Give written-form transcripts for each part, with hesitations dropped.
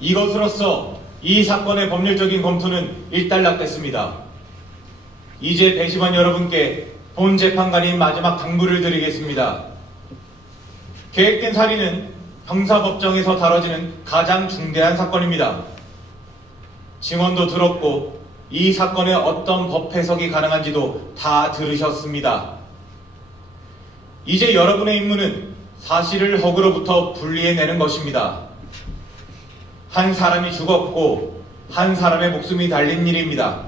이것으로써 이 사건의 법률적인 검토는 일단락됐습니다. 이제 배심원 여러분께 본 재판관인 마지막 당부를 드리겠습니다. 계획된 살인은 형사법정에서 다뤄지는 가장 중대한 사건입니다. 증언도 들었고 이 사건에 어떤 법 해석이 가능한지도 다 들으셨습니다. 이제 여러분의 임무는 사실을 허구로부터 분리해내는 것입니다. 한 사람이 죽었고 한 사람의 목숨이 달린 일입니다.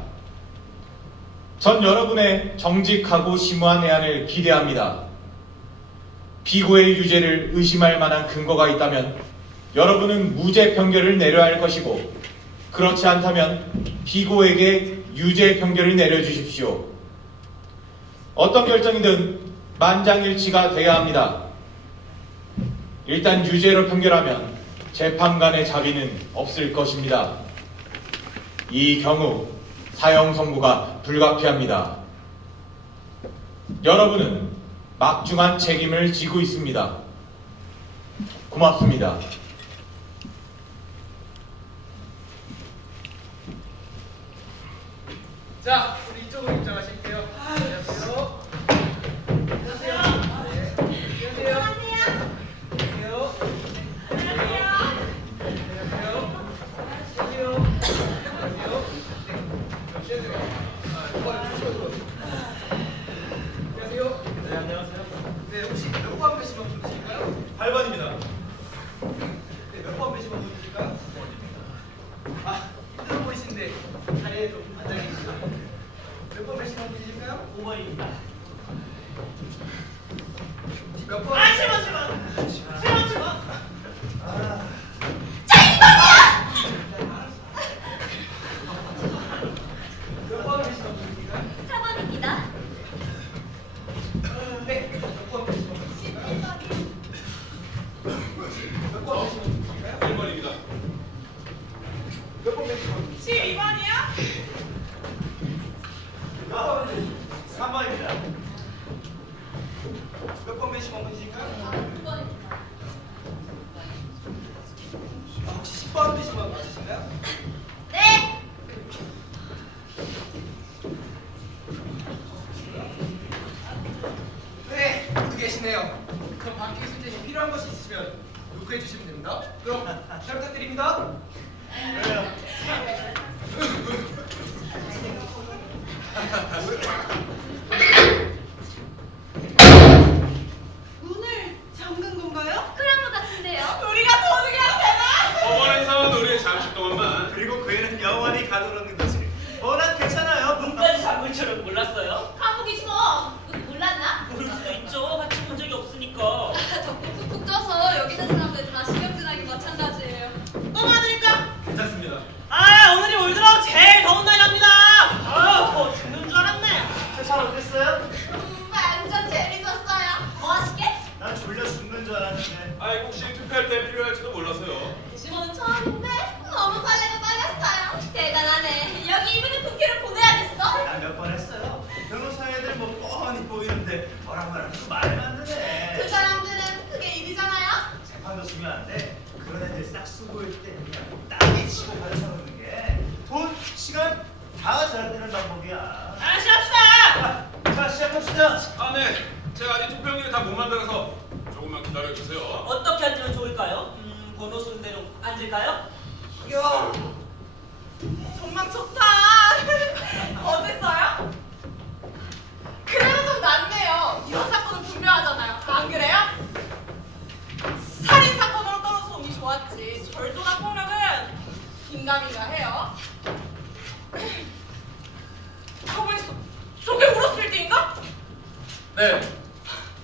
전 여러분의 정직하고 심오한 해안을 기대합니다. 피고의 유죄를 의심할 만한 근거가 있다면 여러분은 무죄 판결을 내려야 할 것이고, 그렇지 않다면 피고에게 유죄 판결을 내려주십시오. 어떤 결정이든 만장일치가 돼야 합니다. 일단 유죄로 판결하면 재판관의 자비는 없을 것입니다. 이 경우 사형 선고가 불가피합니다. 여러분은 막중한 책임을 지고 있습니다. 고맙습니다. 자, 우리 이쪽으로 입장하실게요. 안녕하세요. 안녕하세요. 네. 안녕하세요. 안녕하세요. 네, 혹시 몇 번 배심원 분이실까요? 8번입니다. 네, 몇 번 배심원 분이실까요? 아, 힘들어 보이시는데 자리에 좀 앉아 계시죠? 몇 번 배심원 분이실까요? 5번입니다. 몇 번? 아, 7번. 7번. 아. 몇 번 배심원 분이실까요? 4번입니다. 네, 몇 번 배심원 분이실까요? 11번이요. 몇 번 배심원 분이실까요? 1번입니다. 몇 번 배심원 분이실까요? 12번이요. 3번입니다. 몇 번 배심원 분이실까요? 9번입니다. 아, 혹시 10번 배심원 맞으신가요? 네. 네, 모두 계시네요. 그럼 밖에 있을 때 필요한 것이 있으시면 요구해 주시면 됩니다. 그럼 잘 부탁드립니다. 문을 잠근 건가요? 그런 것 같은데요. 우리가 도둑이랑 되나? 법원에선 우리 잠시 동안만. 그리고 그 애는 영원히 가둬놓는 거지. 난 괜찮아요. 문까지 잠글 줄은 몰랐어요? 감옥이지 뭐. 우리 몰랐나? 모를 수도 있죠. 같이 본 적이 없으니까. 덕분 푹푹 쪄서 여기 있는 사람들 다 신경질하기 마찬가지예요. 또 받으니까? 괜찮습니다. 아, 오늘이 올 들어 제일 더운 날입니다. 아, 더 죽는 줄 알았네. 잘 어땠어요? 완전 재밌었어요. 뭐 하시게? 난 졸려 죽는 줄 알았는데. 아이, 혹시 투표할 때 필요할지도 몰라서요. 지금은 처음인데 너무 설레고 떨렸어요. 대단하네. 여기 이분은 국회를 보내야겠어. 난 몇 번 했어요. 변호사 애들 뭐 뻔히 보이는데 뭐랑 말하면 말만 드네. 그 사람들은 그게 일이잖아요. 재판도 중요한데 그런 애들 싹 쓰고일 때 그냥 땅에 치고 발쳐놓는 게 돈, 시간 다 잘 되는 방법이야. 아, 시합시다. 자, 시작합시다. 아, 네. 제가 아직 투표용지를 다 못 만들어서 조금만 기다려주세요. 어떻게 앉으면 좋을까요? 번호 순대로 앉을까요? 이야, 정말 좋다. 어땠어요? 그래도 좀 낫네요. 이런 사건은 분명하잖아요. 안 그래요? 살인 사건으로 떨어져서 운이 좋았지. 절도나 폭력은 긴가민가 해요. 가만히 있어. 저게 우로스 빌딩인가? 네.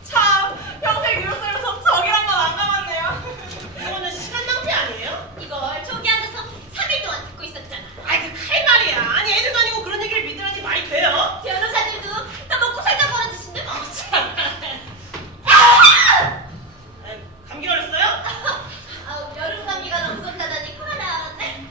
참, 평생 이로 살면서 저기란 건 안 가봤네요. 이거는 시간 낭비 아니에요? 이걸 저기 앉아서 3일 동안 듣고 있었잖아. 아이, 그 칼 말이야. 아니, 애들도 아니고 그런 얘기를 믿으라니 말이 돼요? 변호사들도 다 먹고 살자고 하는 짓인데 뭐. 참. 아이, 감기 걸렸어요? 아우, 여름 감기가 너무 쏟다더니 코로나 왔네.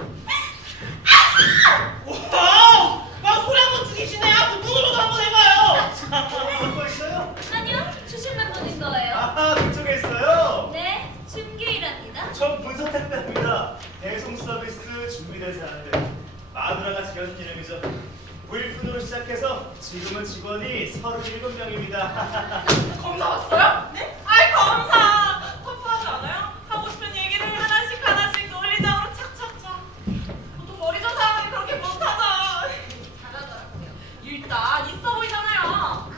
회사는 마누라가 지어준 이름이죠. 부일푼으로 시작해서 지금은 직원이 37명입니다. 검사 왔어요? 네? 아이 검사 터프하지 않아요? 하고 싶은 얘기를 하나씩 논리적으로 착착착. 보통 머리 좋은 사람이 그렇게 못하죠. 잘하더라고요. 일단 있어 보이잖아요.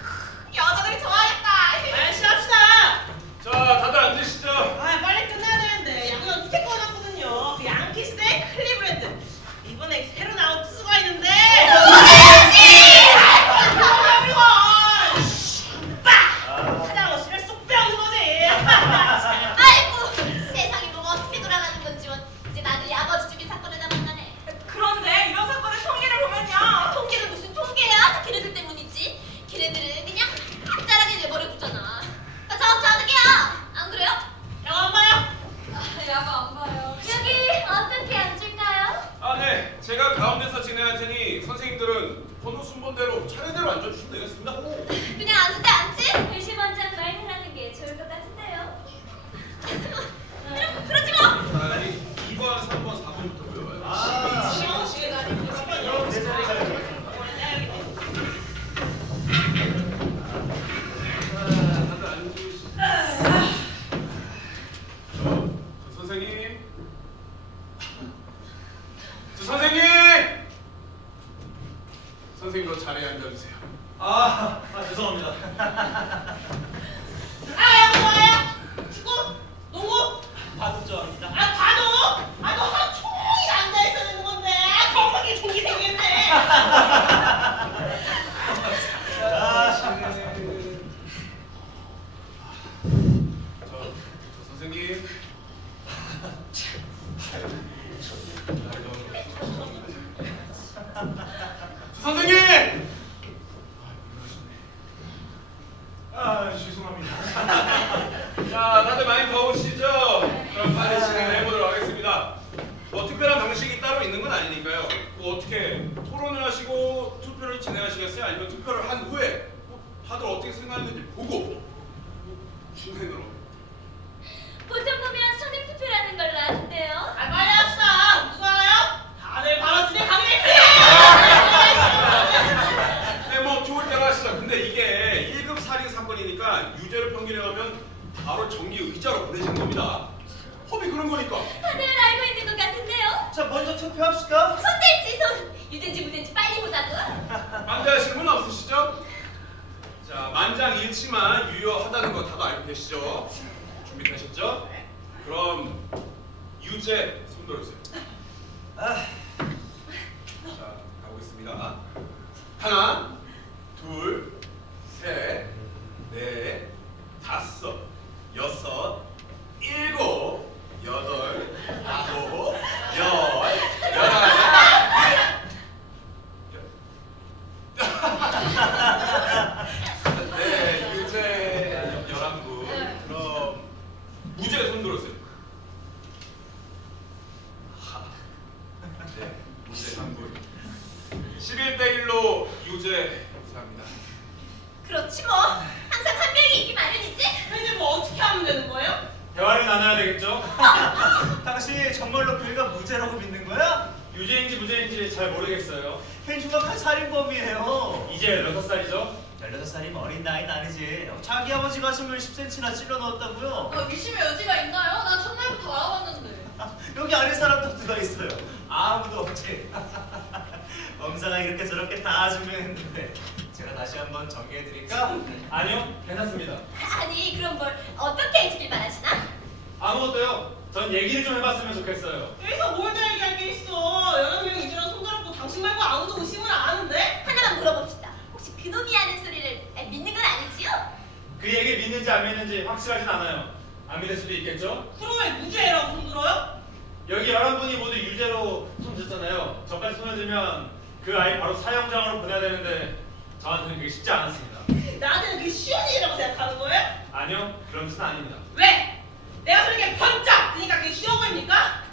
여자들이 좋아하겠다. 시합시다. 자, 다들 앉으시죠. 아 빨리 끝내야 되는데 양은 스티커 났거든요. 그 양키스 대 클리브랜드. 이번에 새로 나온 투수가 있는데. 하다가 씨를 쏙 빼오는 거지. 아이고 세상이 뭐가 어떻게 돌아가는 건지 이제 나들이 아버지 죽인 사건을 다 만나네. 그런데 이런 사건의 통계를 보면요. 통계는 무슨 통계야? 걔네들 때문이지. 걔네들은 그냥 학자라게 내버려 두잖아. 저 어떡해요? 안 그래요? 영화 안 봐요? 야구 안 봐요. 여기 어떻게 앉을까요? 아, 네. 제가 가운데서 진행할 테니 선생님들은 번호 순번대로 차례대로 앉아주시면 되겠습니다. 그냥 앉을 때 앉지? 글씨 먼저 말하는 게 좋을 것 같은데요. 그렇지 뭐. 자, 2번, 3번, 4번부터 외워요. 그럼 내 자리 가요. 다들 앉으시죠. 저 선생님. 선생님도 자리에 앉아주세요. 죄송합니다. 야구 좋아해요? 축구? 농구? 바둑 좋아합니다. 바둑? 너 하루 종일 앉아있어야 되는 건데. 정말 종이 생겼네. 저 선생님. 선생님! 죄송합니다. 자, 다들 많이 더우시죠? 그럼 빨리 진행을 해보도록 하겠습니다. 뭐 특별한 방식이 따로 있는 건 아니니까요. 뭐 어떻게 토론을 하시고 투표를 진행하시겠어요? 아니면 투표를 한 후에 다들 어떻게 생각하는지 보고 진행으로. 보통 보면 선임 투표라는 걸로 아는데요. 빨리 합시다. 누가 알아요? 다들 바로 진행하겠지. 네, 뭐 좋을 대로 하시죠. 근데 이게 1급 살인 사건이니까 유죄를 평균해 가면 바로 정기 의자로 보내지는 겁니다. 법이 그런 거니까. 다들 알고 있는 것 같은데요. 자, 먼저 투표합시다. 손 댈지 손. 유죄인지 무죄인지 빨리 보자고. 반대하시는 분 없으시죠? 자, 만장일치만 유효하다는 거 다들 알고 계시죠? 준비되셨죠? 그럼 유죄 손 들어주세요. 자, 가보겠습니다. 하나, 둘, 셋, 넷, 다섯, 여섯, 일곱, 여덟, 아홉, 열, 열하나, 네, 유죄 11분. 그럼 무죄 손 들어주세요. 네, 무죄 3분. 11대 1로 유죄 감사합니다. 그렇지 뭐. 항상 한 명이 있기 마련이지. 근데 뭐 어떻게 하면 되는 거예요? 대화를 나눠야 되겠죠? 당신 정말로 그이가 무죄라고 믿는 거야? 유죄인지 무죄인지 잘 모르겠어요. 걔 흉악한 살인범이에요. 이제 16살이죠? 16살이면 어린 나이는 아니지. 자기 아버지가 숨을 10cm나 찔러 넣었다고요? 의심의 여지가 있나요? 난 첫날부터 알아봤는데. 여기 아는 사람도 누가 있어요? 아무도 없지. 검사가 이렇게 저렇게 다 증명했는데 제가 다시 한번 정리해드릴까? 아니요, 괜찮습니다. 아니 그럼 뭘 어떻게 해주길 바라시나? 아무것도요. 전 얘기를 좀 해봤으면 좋겠어요. 여기서 뭘 다 얘기할 게 있어. 여러 명 이제랑 손잡고 당신 말고 아무도 의심을 안 하는데? 하나만 물어봅시다. 혹시 그놈이 하는 소리를 믿는 건 아니지요? 그 얘기 믿는지 안 믿는지 확실하진 않아요. 안 믿을 수도 있겠죠? 그럼 왜 무죄라고 손들어요? 여기 11분이 모두 유죄로 손들었잖아요. 저까지 손을 들면 그 아이 바로 사형장으로 보내야 되는데 저한테는 그게 쉽지 않았습니다. 나한테는 그게 쉬운 일이라고 생각하는 거예요? 아니요, 그런 뜻은 아닙니다. 왜? 내가 그렇게 번쩍 뜨니까 그게 쉬워 보입니까?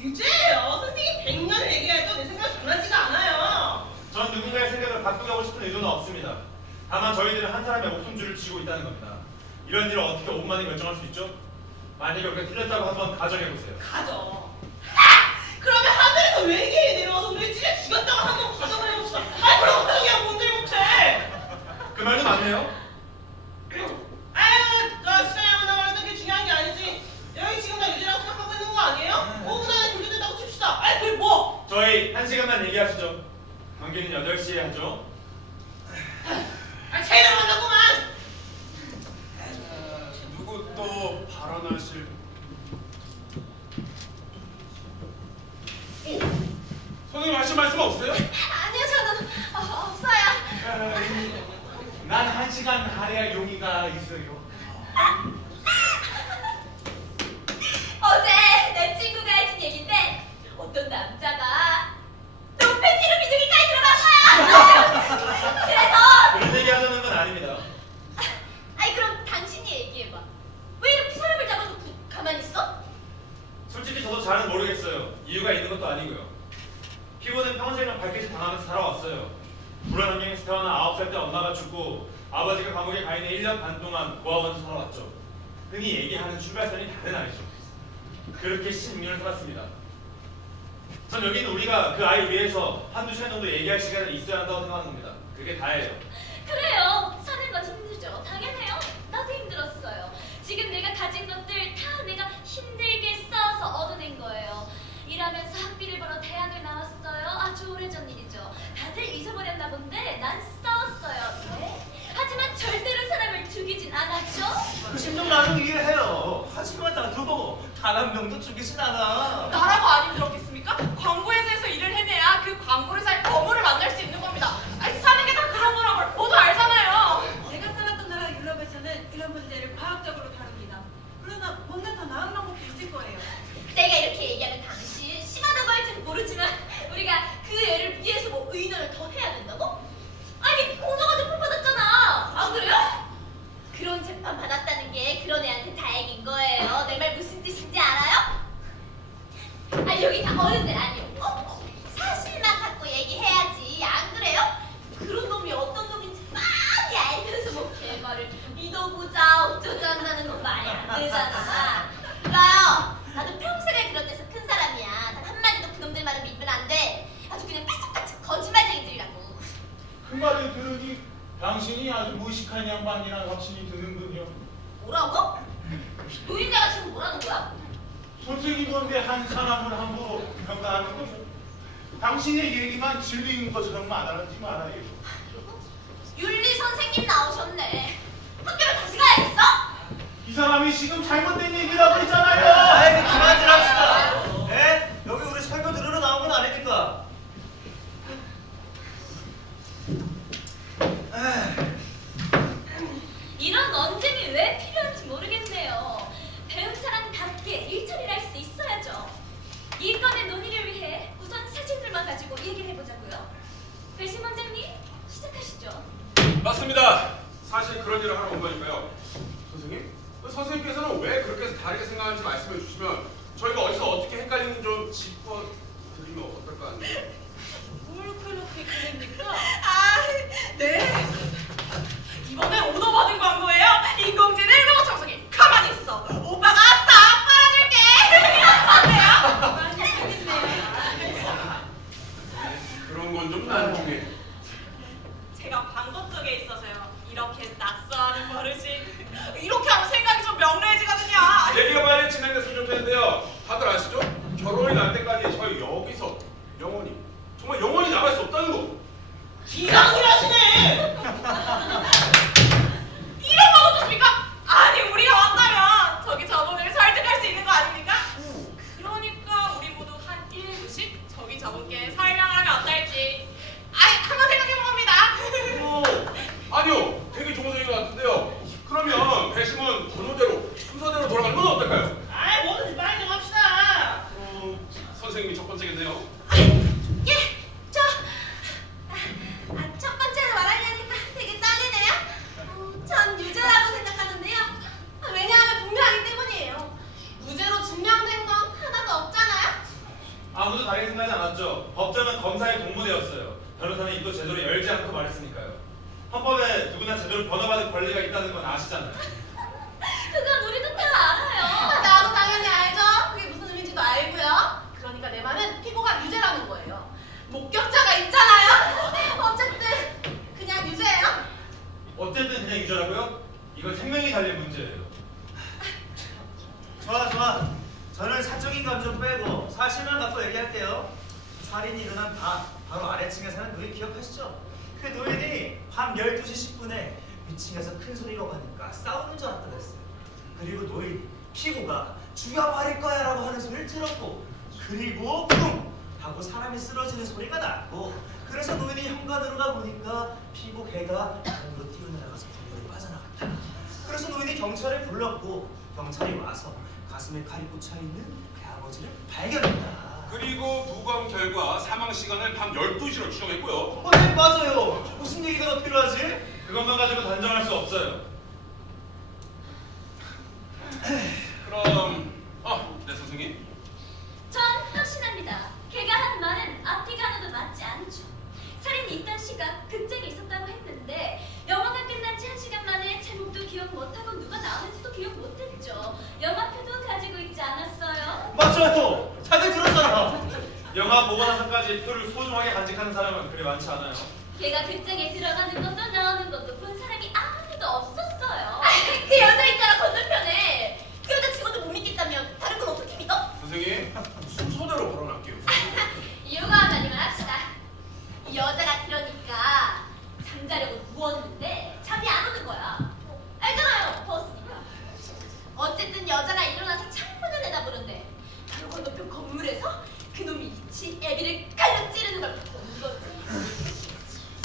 유죄예요. 선생님 100년을 얘기해도 내 생각이 변하지가 않아요. 전 누군가의 생각을 바꾸게 하고 싶은 의도는 없습니다. 다만 저희들은 한 사람의 목숨줄을 쥐고 있다는 겁니다. 이런 일을 어떻게 5만이 결정할 수 있죠? 만약에 우리가 틀렸다고 한번 가정해보세요. 가져. 그러면 하늘에서 왜 저희 1시간만 얘기하시죠. 관계는 8시에 하죠. 제대로 한다구만. 누구 또 발언하실? 오, 선생님 하실 말씀 없어요? 아니요, 저는 없어요. 난 1시간 할애할 용의가 있어요. 어제 내 친구가 해준 얘긴데 어떤 남자가 너 팬티로 비둘기까지 들어갔어요. 그래서 그런 얘기 하자는 건 아닙니다. 아니 그럼 당신이 얘기해봐. 왜 이렇게 사람을 잡아서 가만히 있어? 솔직히 저도 잘은 모르겠어요. 이유가 있는 것도 아니고요. 피고는 평생을 발길을 당하면서 살아왔어요. 불안 환경에서 태어나 9살 때 엄마가 죽고 아버지가 감옥에 가 있는 1년 반 동안 고아원에서 살아왔죠. 흔히 얘기하는 출발선이 다른 아이죠. 그렇게 16년을 살았습니다. 전 여기는 우리가 그 아이 위해서 한두 시간 정도 얘기할 시간이 있어야 한다고 생각하는 겁니다. 그게 다예요. 그래요. 사는 건 힘들죠. 당연해요. 나도 힘들었어요. 지금 내가 가진 것들 다 내가 힘들게 써서 얻어낸 거예요. 일하면서 학비를 벌어 대학을 나왔어요. 아주 오래전 일이죠. 다들 잊어버렸나 본데 난 싸웠어요. 네? 하지만 절대로 사람을 죽이진 않았죠. 그 심정 나는 이해해요. 하지만 나도 단 한 명도 죽이진 않아. 나라고 안 힘들었겠습니까? 광고회사에서 일을 해내야 그 광고를 살 거물을 만날 수 있는 겁니다. 아니, 사는 게 다 그런 거란 걸 모두 알잖아요. 제가 살았던 나라 유럽에서는 이런 문제를 과학적으로 다룹니다. 그러나 뭔가 더 나은 방법도 있을 거예요. 내가 이렇게 얘기하면 당신 심하다고 할지는 모르지만 우리가 그 애를 위해서 뭐 의논을 더 해야 된다고? 아니 공정한 재판 받았잖아. 안 그래요? 그런 재판 받았다는 게 그런 애한테 다행인 거예요. 내 말 무슨 뜻인지 알아요? 아 여기 다 어른들 아니요. 사실만 갖고 얘기해야지. 안 그래요? 그런 놈이 어떤 놈인지 많이 알면서 뭐 걔말을 믿어보자 어쩌자 한다는 건 말이 안 되잖아. 그래요. 나도 평생을 그런 데서 큰 사람이야. 단 한마디도 그놈들 말을 믿으면 안 돼. 아주 그냥 뺏석같이 거짓말쟁이들이라고. 그 말을 들으니 당신이 아주 무식한 양반이라는 확신이 드는군요. 뭐라고? 노인자가 지금 뭐라는 거야? 솔직히 그런데 한 사람을 함부로 평가하는 거죠. 당신의 얘기만 진리인 것처럼 말하지 말아요. 윤리 선생님 나오셨네. 학교를 다시 가야겠어? 이 사람이 지금 잘못된 얘기를 하고 있잖아요. 아이 그만들 합시다. 예? 여기 우리 설교 들으러 나온 건 아니니까. 이런 언쟁이 왜 필요한지 모르겠네요. 배운 사람답게 일처리를 할 수 있어야죠. 이 건의 논의를 위해 우선 사진들만 가지고 얘기를 해보자고요. 배심 원장님 시작하시죠. 맞습니다. 사실 그런 일을 하러 온 거니까요. 선생님? 선생님께서는 왜 그렇게 다르게 생각하는지 말씀해 주시면 저희가 어디서 어떻게 헷갈리는지 좀 짚어드리면 어떨까 하는데. 뭘 그렇게 그립니까? 아, 네. 이번에 오더 받은 광고예요. 인공지능 로봇 청소기. 가만히 있어. 오빠가 싹 빨아줄게. 어때요? 많이 재밌네요. 그런 건 좀 나중에. 제가 광고 쪽에 있어서요. 이렇게 낙서하는 버릇이. 이렇게 하면 생각이 좀 명료해지거든요. 얘기가 빨리 진행됐으면 좋겠는데요. 다들 아시죠? 결혼이 날 때까지 저희 여기서 영원히 정말 영원히 나갈 수 없다는 거. 기상을 하시네. 이런 건 어떻습니까? 아니 우리가 왔다면 저기 저분을 설득할 수 있는 거 아닙니까? 그러니까 우리 모두 한 1부씩 저기 저분께 설명을 하면 어떨지 한번 생각해본 겁니다. 아니요, 되게 좋은 생각 같은데요. 그러면 배심은 번호대로 순서대로 돌아가는 건 어떨까요? 아이 뭐든지 빨리 좀 합시다. 선생님이 첫 번째겠네요. 예, 첫 번째로 말하려니까 되게 떨리네요. 전 유죄라고 생각하는데요. 왜냐하면 분명하기 때문이에요. 무죄로 증명된 건 하나도 없잖아요. 아무도 다르게 생각하지 않았죠. 법정은 검사의 동무대였어요. 변호사는 입도 제대로 열지 않고 말했으니까요. 헌법에 누구나 제대로 변호받을 권리가 있다는 건 아시잖아요. 그건 우리도 다 알아요. 나도 당연히 알죠. 그게 무슨 의미인지도 알고요. 그러니까 내 말은 피고가 유죄라는 거예요. 목격자가 있잖아요. 어쨌든 그냥 유죄예요. 어쨌든 그냥 유죄라고요? 이건 생명이 달린 문제예요. 좋아. 저는 사적인 감 좀 빼고 사실만 갖고 얘기할게요. 살인이 일어난 바로 아래층에 사는 노인 기억하시죠? 그 노인이 밤 12시 10분에 위층에서 큰 소리라고 하니까 싸우는 줄 알았다고 했어요. 그리고 노인이 피고가 죽여버릴 거야 라고 하는 소리를 들었고, 그리고 쿵! 하고 사람이 쓰러지는 소리가 났고, 그래서 노인이 현관으로 가보니까 피고 개가 방으로 뛰어내려가서 건물에 빠져나갔다. 그래서 노인이 경찰을 불렀고, 경찰이 와서 가슴에 칼이 꽂혀있는 그 아버지를 발견했다. 그리고 부검 결과 사망 시간을 밤 12시로 추정했고요. 네, 맞아요. 무슨 얘기가 더 필요하지? 그것만 가지고 단정할 수 없어요. 그럼 네 선생님. 전 확신합니다. 걔가 한 말은 앞뒤가 하나도 맞지 않죠. 살인이 있던 시각 극장에 있었다고 했는데 영화가 끝난 지 1시간 만에 제목도 기억 못하고 누가 나오는지도 기억 못했죠. 영화표도 가지고 있지 않았어요? 맞아요. 다들 들었잖아. 영화 보고 나서까지 표를 소중하게 간직하는 사람은 그리 많지 않아요. 걔가 극장에 들어가는 것도 나오는 것도 본 사람이 아무도 없었어요. 그 여자 있잖아, 건너편에. 그 여자 직원도 못 믿겠다면 다른 건 어떻게 믿어? 선생님 순서대로 발언할게요. 이유가 한마디만 합시다. 이 여자가 그러니까 잠자려고 누웠는데 잠이 안 오는 거야. 알잖아요, 더웠으니까. 어쨌든 여자가 일어나서 창문을 내다보는데 바로 건너편 건물에서 그놈이 애비를 칼로 찌르는 걸 본 거지.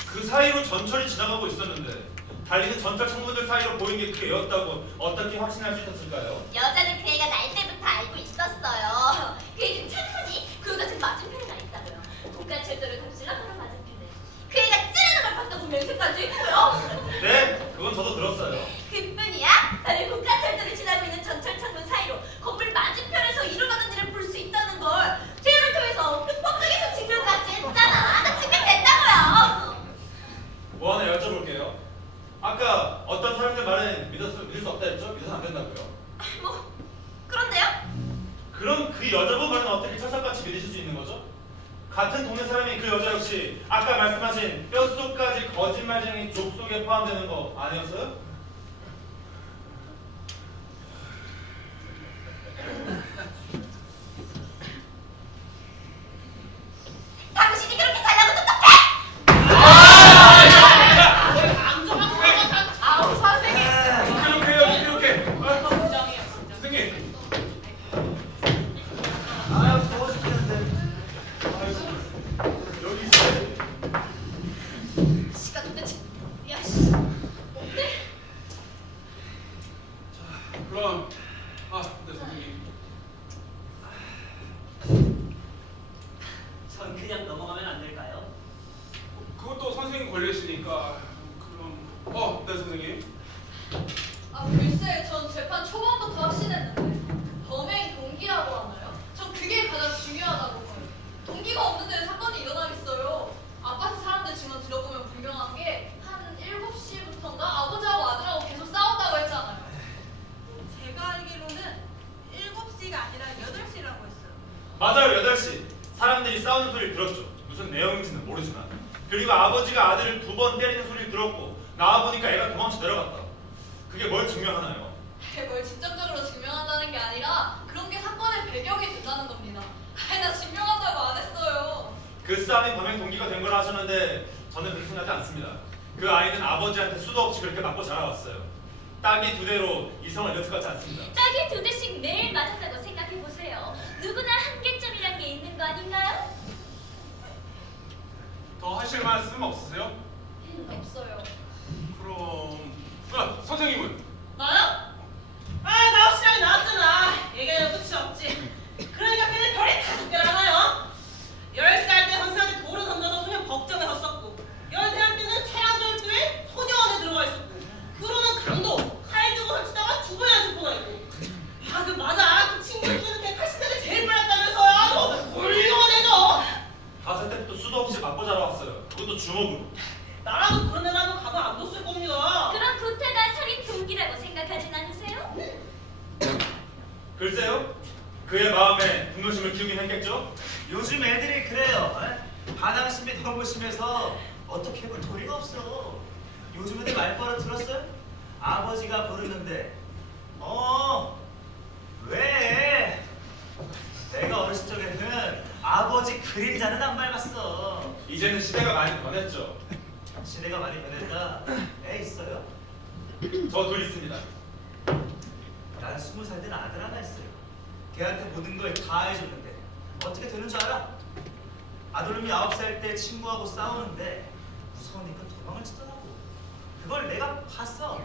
그 사이로 전철이 지나가고 있었는데 달리는 전철 창문들 사이로 보인 게 그 애였다고 어떻게 확신할 수 있었을까요? 여자는 그 애가 날 때부터 알고 있었어요. 그 애 집 창문이 그 여자 집 맞은편에 나 있다고요. 고가철도를 갑시라 바로 맞은편에. 그 애가 찌르는 걸 봤다고 맹세까지 했고요. 네, 그건 저도 들었어요. 그뿐이야? 바로 고가철도를 지나고 있는 전철 창문 사이로 건물 맞은편에서 일어나는 일을 볼 수 있다는 걸 제를 통해서 흑법정에서 증명까지 했잖아. 나 증명됐다고요. 뭐 하나 여쭤볼게요. 아까 어떤 사람들 말은 믿을 수 없다 했죠? 믿어서 안 된다고요. 뭐 그런데요? 그럼 그 여자분 말은 어떻게 철석같이 믿으실 수 있는 거죠? 같은 동네 사람이 그 여자 역시 아까 말씀하신 뼛속까지 거짓말쟁이 족속에 포함되는 거 아니었어요? 당신이 그렇게 잘나고 똑똑해? 아우 선생님. 이렇게. 부정이에요. 선생님. 아유, 더워 죽겠는데. 여기 있어요. 씨가 도대체 야씨 뭔데? 그럼 네 선생님. 전 그냥 넘어가면 안 될까요? 그것도 선생님 걸리시니까 그럼 네 선생님. 글쎄, 전 재판 초반부터 확신했는데 범행 동기라고 하나요? 전 그게 가장 중요하다고 봐요. 동기가 없는데 사건이 일어나겠어요. 아파트 사람들 증언 들어보면 분명한 게 한 7시부터인가 아버지하고 아들하고 계속 싸웠다고 했잖아요. 제가 알기로는 7시가 아니라 8시라고 했어요. 맞아요, 8시. 사람들이 싸우는 소리를 들었죠. 무슨 내용인지는 모르지만. 그리고 아버지가 아들을 2번 때리는 소리를 들었고 나와보니까 애가 도망쳐 내려갔다. 그게 뭘 증명하나요? 뭘 직접적으로 증명한다는 게 아니라 그런 게 사건의 배경이 된다는 겁니다. 나 증명한다고 안 했어요. 그 싸움이 범행 동기가 된 거라 하셨는데 저는 그렇게 생각하지 않습니다. 그 아이는 아버지한테 수도 없이 그렇게 맞고 자라왔어요. 딸기 2대로 이성을 잃을 것 같지 않습니다. 딸기 2대씩 매일 맞았다고 생각해보세요. 누구나 한계점이란 게 있는 거 아닌가요? 더 하실 말씀 없으세요? 없어요. 그럼 선생님은? 나요? 나 확실하게 나왔잖아. 얘기하는 끝이 없지. 그러니까 걔네 별이 다 적절하나요? 10살 때 헌사한테 돌을 던져서 소년 법정에 섰었고 13살 때는 최양절도에 소녀원에 들어가 있었고 그러는 강도 칼 들고 설치다가 주변에 죽고가 있고 그 맞아. 그 친구들은 걔 80세대 제일 빨랐다면서요. 너무 훌륭한 애죠. 5살 때부터 수도 없이 맞고 자라왔어요. 그것도 주먹으로. 나라도 그런 애라면 가만 안 뒀을 겁니다. 그럼 구태가 살인 동기라고 생각하진 않으세요? 글쎄요. 그의 마음에 분노심을 키우긴 했겠죠? 요즘 애들이 그래요. 반항심이 너무 심해서 어떻게 해볼 도리가 없어. 요즘 애들 말버릇 들었어요? 아버지가 부르는데 왜? 내가 어렸을 적에는 아버지 그림자는 안 밟았어. 이제는 시대가 많이 변했죠. 시대가 많이 변했다. 애 있어요? 저 둘 있습니다. 난 20살 된 아들 하나 있어요. 걔한테 모든 걸 다 해줬는데 어떻게 되는 줄 알아? 아들놈이 9살 때 친구하고 싸우는데 무서우니까 도망을 치더라고. 그걸 내가 봤어.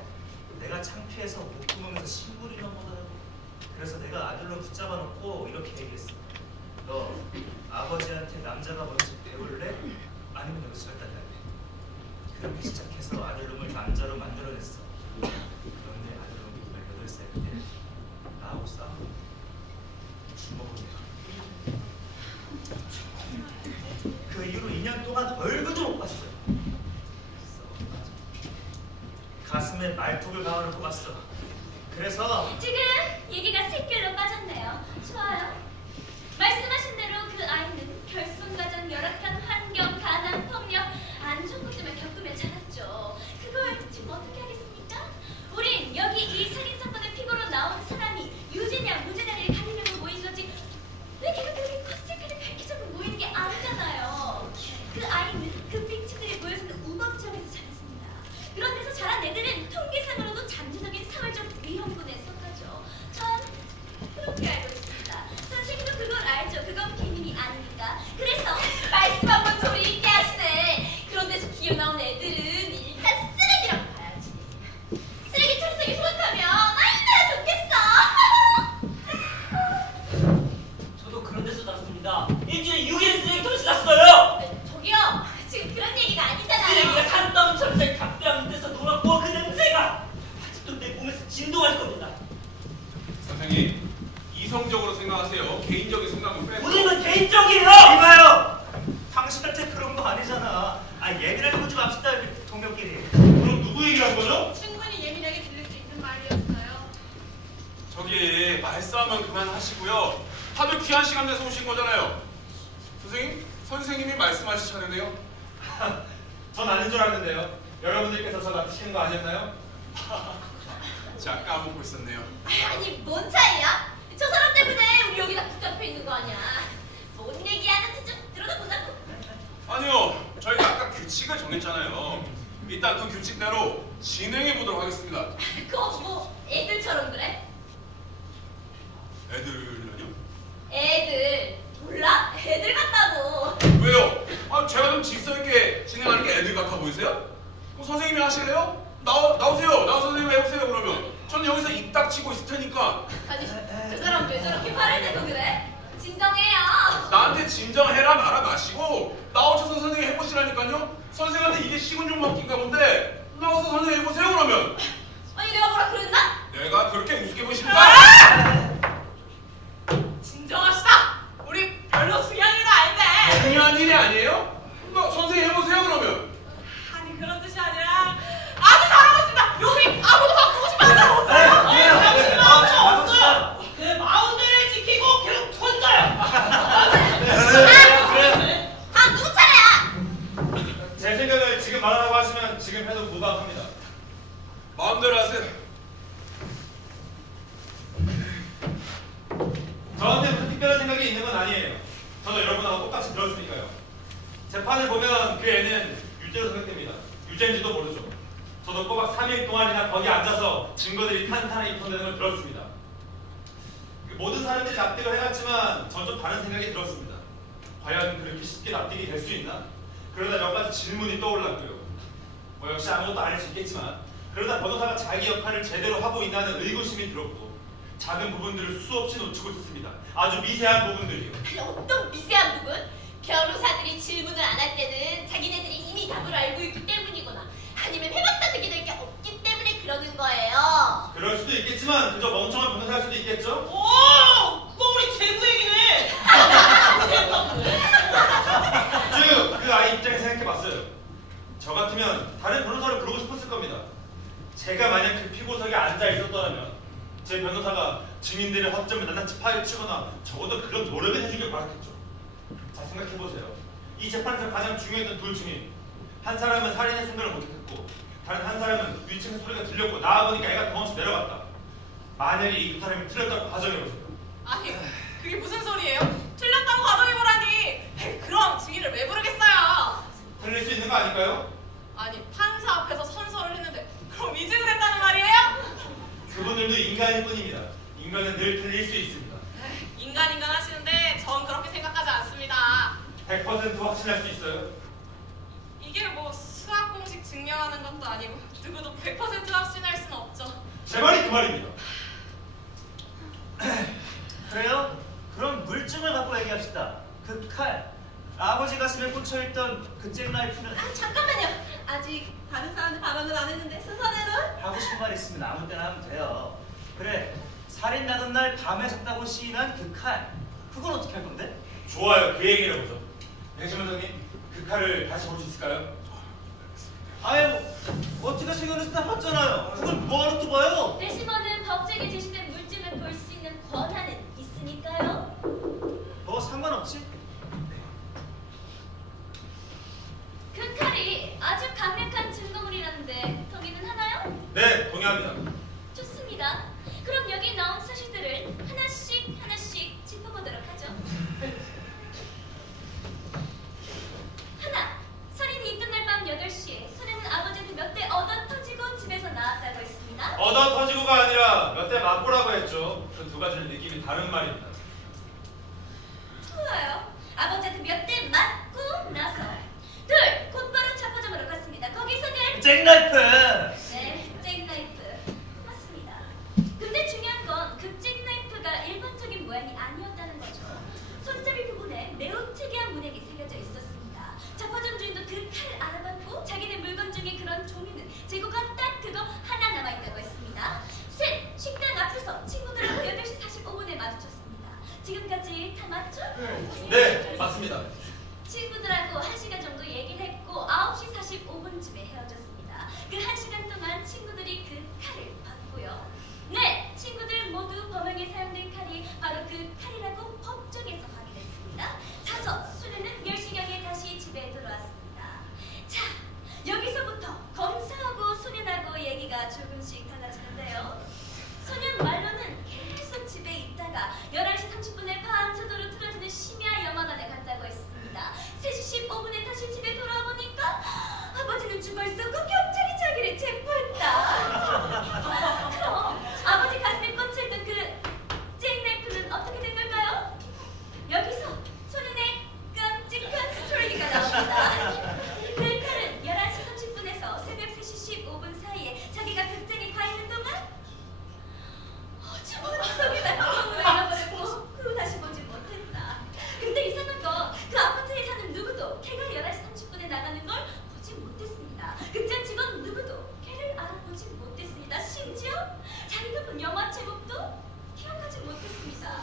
내가 창피해서 목구멍에서 신물이 넘어가더라고. 그래서 내가 아들놈 붙잡아 놓고 이렇게 얘기했어. 너 아버지한테 남자가 뭔지 배울래? 아니면 여기서 절단할래? 그렇게 시작해서 아들놈을 남자로 만들어냈어. 그런데 아들놈이 18살 때 나하고 싸우고 주먹으로 내가. 그 이후로 2년 동안 얼굴도 못 봤어요. 가슴에 말뚝을 박아놓고 봤어. 그래서 지금 얘기가 샛길로 빠졌네요. 좋아요. 말씀하신 대로 그 아이는 결손가정, 열악한 환경, 가난, 폭력, 안 좋은 것 때문에 겪으며 자랐죠. 그걸 지금 어떻게 하겠습니까? 우린 여기 이 살인사건의 피고로 나온 사람이 유죄냐 무죄냐를 가리려고 모인 거지 왜 걔가 그렇게 컷색하게 획기적으로 모이는 게 아니잖아요. 그 아이는 그 빅치들이 모여서는 우범지역에서 자랐습니다. 그런 데서 자란 애들은 통계상으로도 잠재적인 사회적 위험군에 속하죠. 전 그렇게 알고 있습니다. 선생님도 그걸 알죠. 그건 비밀이 아니니까. 그래서 말씀 한번 조리 있게 하시네. 그런 데서 기어나온 애들은 일단 쓰레기라고 봐야지. 쓰레기 청소기 소각하면 얼마나 좋겠어. 저도 그런 데서 났습니다. 일주일에 6일 쓰레기통을 쌌어요. 저기요. 지금 그런 얘기가 아니잖아요. 쓰레기가 산더미처럼 제 각별한 데서 놀았고 그 냄새가 아직도 내 몸에서 진동할 겁니다. 선생님, 이성적으로 생각하세요. 개인적인 생각은 빼고. 우리는 개인적이에요. 이봐요. 당신한테 그런 거 아니잖아. 아 예민하게 보지 맙시다. 동료끼리. 그럼 누구 얘기한 거죠? 충분히 예민하게 들릴 수 있는 말이었어요. 저기 말싸움은 그만하시고요. 하도 귀한 시간 내서 오신 거잖아요. 선생님이 말씀하실 차례네요. 전 아닌 줄 알았는데요. 여러분들께서 저 납치시는 거 아니었나요? 자, 까먹고 있었네요. 아니 뭔 차이야? 저 사람 때문에 우리 여기다 붙잡혀 있는 거 아니야. 뭔 얘기하는지 좀 들어가 보자고. 아니요, 저희가 아까 규칙을 정했잖아요. 일단 그 규칙대로 진행해 보도록 하겠습니다. 그거 뭐 애들처럼 그래? 애들은요? 애들 몰라? 애들 같다고. 왜요? 아, 제가 좀 질서 있게 진행하는 게 애들 같아 보이세요? 그럼 선생님이 하실래요? 나오세요. 나와서 선생님 해보세요. 그러면 저는 여기서 입 닥치고 있을 테니까. 아니 저 사람 왜 저렇게 화를 내고 그래? 진정해요. 나한테 진정해라 말아 마시고 나오셔서 선생님 해보시라니까요. 선생님한테 이게 식은죽 먹기인가 본데 나와서 선생님 해보세요. 그러면 아니 내가 뭐라 그랬나? 내가 그렇게 우습게 보십니까? 진정합시다. 우리 별로 중요한 일은 아닌데. 중요한 일이 아니에요? 선생님 해보세요. 그러면 아니 그런 뜻이 아니라 아주 잘하고 있습니다. 여기 아무도 바꾸고 싶지 않은 사람 없어요. 당신만 저 없어요. 그 마운드를 지키고 계속 던져요. 누구 차례야? 제 생각을 지금 말하라고 하시면 지금 해도 무방합니다. 마음대로 하세요. 저한테 무슨 특별한 생각이 있는 건 아니에요. 저도 여러분하고 똑같이 들었으니까요. 재판을 보면 그 애는 유죄로 생각됩니다. 유죄인지도 모르죠. 저도 꼬박 3일 동안이나 거기 앉아서 증거들이 탄탄하게 입건되는 걸 들었습니다. 모든 사람들이 납득을 해갔지만 전 좀 다른 생각이 들었습니다. 과연 그렇게 쉽게 납득이 될 수 있나? 그러다 몇 가지 질문이 떠올랐고요. 뭐 역시 아무것도 아닐 수 있겠지만 그러다 변호사가 자기 역할을 제대로 하고 있다는 의구심이 들었고 작은 부분들을 수없이 놓치고 있었습니다. 아주 미세한 부분들이요. 아니 어떤 미세한 부분? 변호사들이 질문을 안 할 때는 자기네들이 이미 답을 알고 있기 때문이거나 아니면 해봤다 느끼는 게 없기 때문에 그러는 거예요. 그럴 수도 있겠지만 그저 멍청한 변호사일 수도 있겠죠? 오, 그거 우리 제부 얘기네. 쭉 그 아이 입장에 생각해봤어요. 저 같으면 다른 변호사를 부르고 싶었을 겁니다. 제가 만약 그 피고석에 앉아 있었더라면 제 변호사가 증인들의 허점을 낱낱이 파헤치거나 적어도 그런 노력을 해주길 바랐겠죠. 자 생각해보세요. 이 재판에서 가장 중요했던 둘 증인, 한 사람은 살인의 생각을 못했고 다른 한 사람은 위층 소리가 들렸고 나와보니까 애가 도망쳐 내려갔다. 만약에 이 두 사람이 틀렸다고 가정해보세요. 아니 그게 무슨 소리예요? 틀렸다고 가정해보라니. 100% 확신할 수 있어요? 이게 뭐 수학 공식 증명하는 것도 아니고 누구도 100% 확신할 수는 없죠. 제 말이 그 말입니다. 그래요? 그럼 물증을 갖고 얘기합시다. 그 칼, 아버지 가슴에 꽂혀있던 그 잭나이프는 아, 잠깐만요. 아직 다른 사람들 발언을 안 했는데 순서대로. 하고 싶은 말 있으면 아무 때나 하면 돼요. 그래, 살인 나던 날 밤에 샀다고 시인한 그 칼, 그건 어떻게 할 건데? 좋아요. 그 얘기를 해보죠. 백신 원장님, 그 칼을 다시 볼 수 있을까요? 아유, 어떻게 생각해서 다 봤잖아요. 그걸 뭐하러 또 봐요? 대신원은 법정에 제시된 물증을 볼 수 있는 권한은 있으니까요. 뭐 상관없지? 그 칼이 아주 강력한 증거물이라는데 동의는 하나요? 네, 동의합니다. 좋습니다. 그럼 여기 나온 사실들을 하나씩 짚어보도록 하죠. 하나, 살인이 있던 날 밤 8시에 소녀는 아버지한테 몇 대 얻어 터지고 집에서 나왔다고 했습니다. 얻어 터지고가 아니라 몇 대 맞고라고 했죠. 그 두 가지는 느낌이 다른 말입니다. 좋아요. 아버지한테 몇 대 맞고 나서 둘, 곧바로 자파점으로 갔습니다. 거기서는 잭나이프! 네, 잭나이프. 맞습니다. 근데 중요한 건 그 잭나이프가 일반적인 모양이 아니었다는 거죠. 손잡이 부분에 매우 특이한 문양이 새겨져 있었습니다. 자파점 주인도 그 칼을 알아봤고 자기네 물건 중에 그런 종이는 재고가 딱 그거 하나 남아있다고 했습니다. 셋, 식당 앞에서 친구들하고 8시 45분에 마주쳤습니다. 지금까지 다 맞죠? 네, 맞습니다. 친구들하고 1시간 정도 얘기를 했고 9시 45분쯤에 헤어졌습니다. 그 1시간 동안 친구들이 그 칼을 봤고요. 네, 친구들 모두 범행에 사용된 칼이 바로 그 칼이라고 법정에서 확인했습니다. 5, 소녀는 10시경에 다시 집에 돌아왔습니다. 자, 여기서부터 검사하고 소년하고 얘기가 조금씩 달라지는데요. 소년 말로는 계속 집에 있다가 11시 30분에 밤새도록 틀어지는 심야 영화관에 갔다고 했습니다. 3시 15분에 다시 집에 돌아와 보니까 아버지는 죽어있었고 경찰이 자기를 체포했다. 그럼 아버지 가슴에 꽂혀있던 그 잭나이프는 어떻게 된 걸까요? 여기서 소년의 깜찍한 스토리가 나옵니다. 그 칼은 11시 30분에서 새벽 3시 15분 사이에 자기가 극장에 가 있는 동안 어제 머릿속에 날카로운 잃어버렸고 그 후 다시 보지 못했다. 근데 이상한 건 그 아파트에 사는 누구도 걔가 11시 30분에 나가는 걸 보지 못했습니다. 극장 직원 누구도 걔를 알아보지 못했습니다. 심지어 자기가 본 영화 제목도 기억하지 못했습니다.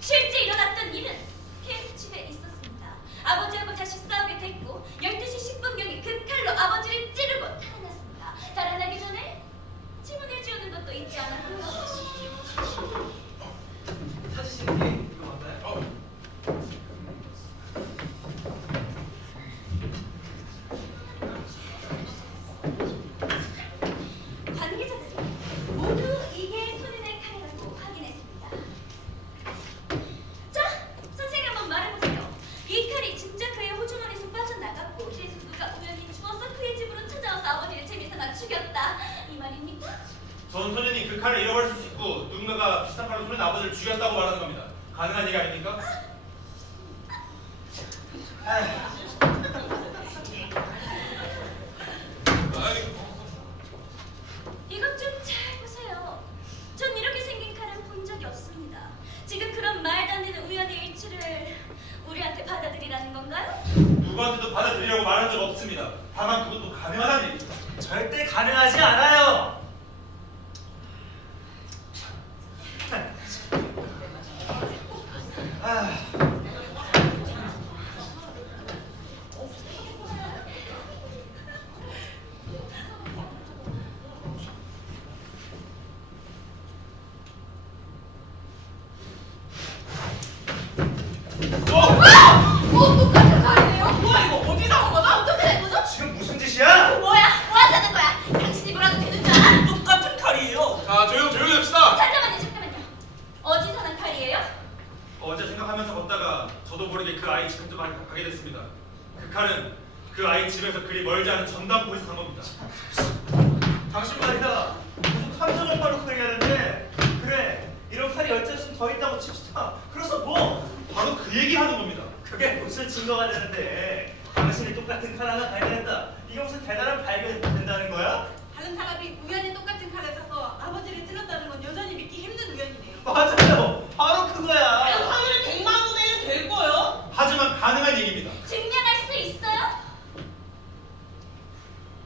실제 일어났던 일은 걔 집에 있었습니다. 아버지하고 다시 싸우게 됐고 12시 10분경에 그 칼로 아버지를 찌르고 달아났습니다. 달아나기 전에 지문을 지우는 것도 잊지 않았고요. 찾으시는 게 이거 맞나요? 관계자들이 모두 이게 소년의 칼이라고 확인했습니다. 자, 선생님 한번 말해보세요. 이 칼이 진짜 그의 호주머니에서 빠져나갔고 그래서 누가 우연히 주워서 그의 집으로 찾아와서 아버지를 재미삼아 죽였다. 이 말입니까? 전 소년이 그 칼을 잃어버릴 수 있고 누군가가 비슷한 칼로 소년 아버지를 죽였다고 말하는 겁니다. 가능한 얘기 아닙니까? 이것 좀 잘 보세요. 전 이렇게 생긴 칼은 본 적이 없습니다. 지금 그런 말도 안 되는 우연의 일치를 우리한테 받아들이라는 건가요? 누구한테도 받아들이려고 말한 적 없습니다. 다만 그것도 가능하다는 얘기입니다. 절대 가능하지 않아요. 똑같은 칼이네요. 뭐야 이거 어디서 온 거죠? 어떻게 된 거죠? 지금 무슨 짓이야? 뭐야? 뭐 하자는 거야? 당신이 뭐라도 되는 줄 알아? 똑같은 칼이에요. 자, 조용히 합시다. 잠깐만요. 어디서 난 칼이에요? 어제 생각하면서 걷다가 저도 모르게 그 아이 집 근처 가게 됐습니다. 그 칼은 그 아이 집에서 그리 멀지 않은 전당포에서 산 겁니다. 당신 말이야. 무슨 탐정을 바로 그 얘기하는데 그래 이런 칼이 10잔쯤 더 있다고 칩시다. 그래서 뭐? 바로 그 얘기 하는 겁니다. 그게 무슨 증거가 되는데? 당신이 똑같은 칼 하나 발견했다. 이게 무슨 대단한 발견이 된다는 거야? 다른 사람이 우연히 똑같은 칼을 사서 아버지를 찔렀다는 건 여전히 믿기 힘든 우연이네요. 맞아요. 바로 그거야. 확률이 100만 분의 1은 될 거예요. 하지만 가능한 얘기입니다. 증명할 수 있어요?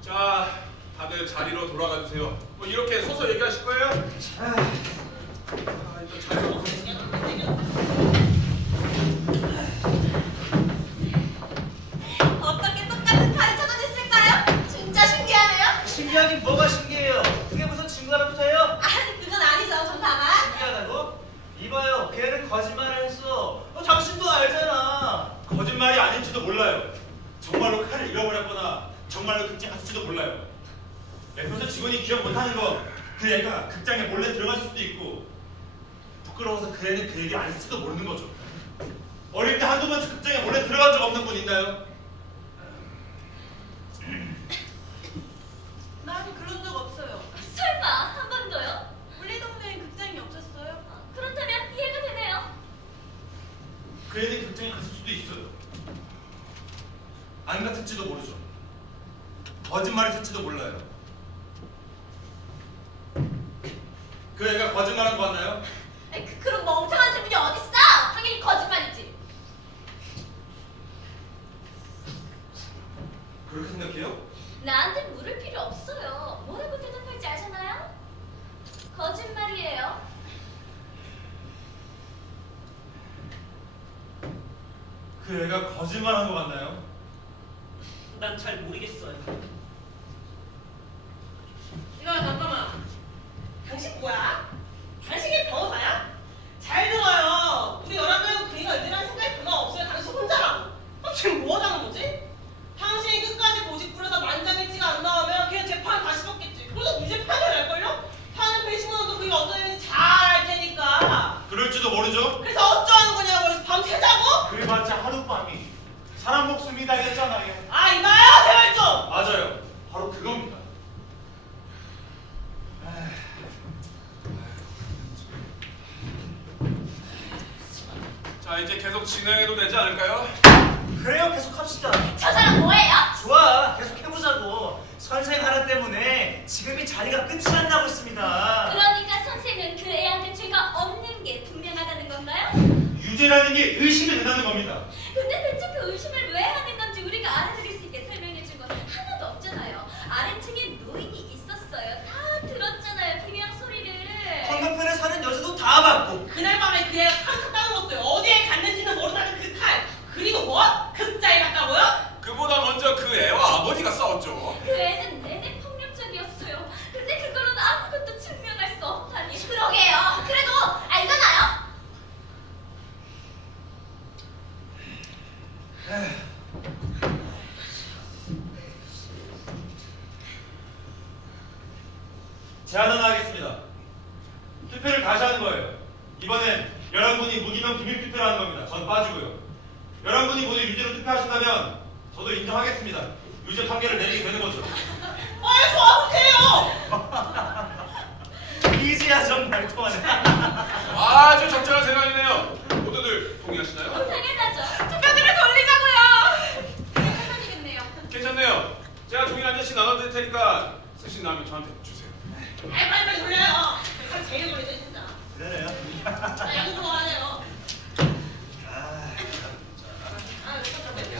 자, 다들 자리로 돌아가 주세요. 뭐 이렇게 서서 얘기하실 거예요? 일단 자리로 어떻게 똑같은 칼을 찾아냈을까요? 진짜 신기하네요. 신기하긴 뭐가 신기해요? 그게 무슨 증거라부터 해요? 아니 그건 아니죠. 전 다만 신기하다고? 이봐요. 걔는 거짓말을 했어. 당신도 알잖아. 거짓말이 아닌지도 몰라요. 정말로 칼을 잃어버렸거나 정말로 극장 갔을지도 몰라요. 옆에서 직원이 기억 못하는 건 그 애가 극장에 몰래 들어갔을 수도 있고 부끄러워서 그 애는 그 얘기 안 했을지도 모르는 거죠. 어릴 때 한두 번씩 극장에 몰래 들어간 적 없는 분 있나요? 난 그런 적 없어요. 설마 한 번도요? 우리 동네엔 극장이 없었어요. 그렇다면 이해가 되네요. 그 애는 극장에 갔을 수도 있어요. 안 갔을지도 모르죠. 거짓말했을지도 몰라요. 그 애가 거짓말한 거 같나요? 그런 멍청한 질문이 어딨어? 당연히 거짓말이지. 그렇게 생각해요? 나한테 물을 필요 없어요. 뭐라고 대답할지 아잖아요? 거짓말이에요. 그 애가 거짓말한 거 같나요? 난 잘 모르겠어요. 이거 잠깐만. 당신 뭐야? 당신이 변호사야? 잘 들어요. 우리 11명은 그 애가 의뢰라는 생각이 별로 없어요. 당신 혼자라고. 지금 뭐 하자는 거지? 당신이 끝까지 고집 부려서 만장일치가 안 나오면 그냥 재판 다시 받겠지. 그래서 무죄 판결날걸요? 파는 배신원도 그게 어떤 애인지 잘 알 테니까. 그럴지도 모르죠. 그래서 어쩌는 거냐고. 그래서 밤새자고? 그래봤자 하룻밤이 사람 목숨이 달렸잖아요. 아 이봐요 제발 좀. 맞아요. 바로 그겁니다. 자, 이제 계속 진행해도 되지 않을까요? 그래요. 계속 합시다. 저 사람 뭐예요? 좋아. 계속 해보자고. 선생 하나 때문에 지금 이 자리가 끝이 안 나고 있습니다. 그러니까 선생은 그 애한테 죄가 없는 게 분명하다는 건가요? 유죄라는 게 의심이 된다는 겁니다. 근데 대체 그 의심을 왜 하는 건지 우리가 알아들을 수 있게 설명해 준 건 하나도 없잖아요. 아래층에 노인이 있었어요. 다 들었잖아요. 비명 소리를. 건너편에 사는 여자도 다 봤고. 그날 밤에 그 애가 칼 샀다는 것도요. 어디에 갔는지는 모른다는 그 칼. 그리고 뭐? 극장에 갔다고요? 그보다 먼저 그 애와 아버지가 싸웠죠. 그 애는 내내 폭력적이었어요. 근데 그걸로는 아무것도 증명할 수 없다니. 그러게요. 그래도 알잖아요. 제안 하나 하겠습니다. 투표를 다시 하는 거예요. 이번엔 11분이 무기명 비밀 투표를 하는 겁니다. 전 빠지고요. 11분이 모두 유죄로 투표하신다면 저도 인정하겠습니다. 유죄 판결을 내리게 되는 거죠. 이제야 좀 말통하네. 아주 적절한 생각이네요. 모두들 동의하시나요? 당연하죠. 투표들을 돌리자고요. 괜찮이겠네요. 괜찮네요. 제가 종이 한 장씩 나눠드릴 테니까 쓰신 다음에 저한테 주세요. 빨리 돌려요. 칼 제일 돌리죠 진짜. 그러네요. 야구 좋아하네요.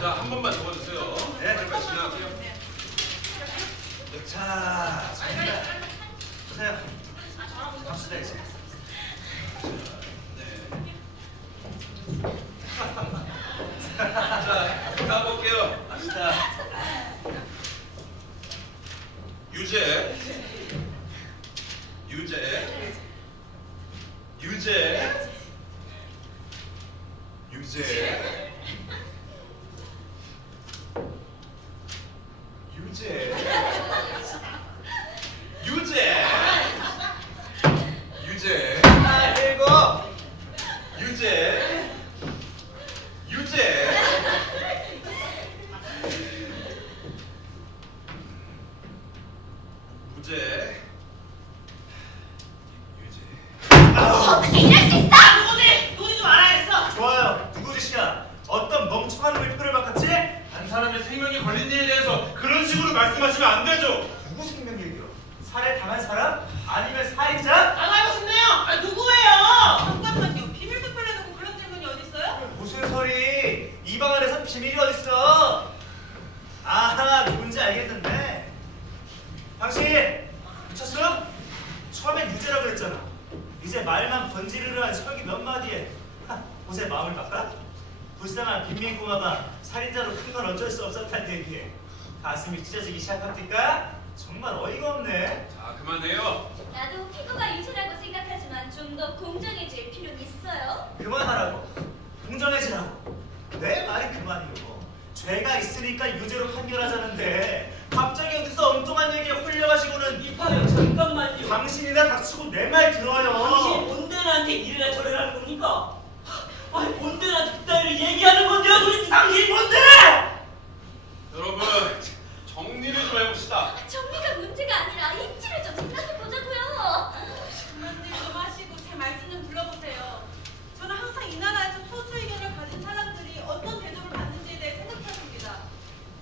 자, 한 번만 적어주세요. 네. 빨리빨리 진행할게요. 자, 갑니다. 보세요. 갑시다 이제. 자, 가볼게요. 갑시다. 유죄, 유죄, 유죄, 유죄, 유죄, 유죄, 유죄, 일곱. 유죄, 유죄, 무죄, 유죄. 어떻게 이럴 수 있어? 누구지? 누구지 좀 알아야겠어. 좋아요. 누구 짓이야? 사람의 생명이 걸린 일에 대해서 그런 식으로 말씀하시면 안 되죠. 누구 생명 얘기요? 살해 당한 사람? 아니면 살인자? 안 알고 싶네요. 아, 누구예요? 잠깐만요. 비밀 투표를 해놓고 그런 질문이 어딨어요? 무슨 소리? 이 방 안에서 비밀이 어딨어? 아하, 누군지 알겠는데. 당신 미쳤어? 처음엔 유죄라 그랬잖아. 이제 말만 번지르르한 설기 몇 마디에 옷에 마음을 바꿔? 불쌍한 빈민꼬마가 살인자로 큰 건 어쩔 수 없었단 얘기에 가슴이 찢어지기 시작합니까? 정말 어이가 없네. 자, 그만해요. 나도 피고가 유죄라고 생각하지만 좀 더 공정해질 필요는 있어요. 그만하라고. 공정해지라고. 내 말이 그만이요. 죄가 있으니까 유죄로 판결하자는데 갑자기 어디서 엉뚱한 얘기에 홀려가시고는 이봐요, 잠깐만요. 당신이나 닥치고 내 말 들어요. 당신 본대나한테 이래라 저래라는 겁니까? 아니 본대나 그따위를 얘기하는 건데요 도대체 당신이 뭔데? 여러분, 정리를 좀 해봅시다. 정리가 문제가 아니라 이치를 좀 생각해보자고요. 그만들 좀 하시고 제 말씀 좀 들어보세요. 저는 항상 이 나라에서 소수 의견을 가진 사람들이 어떤 대접을 받는지에 대해 생각해봅니다.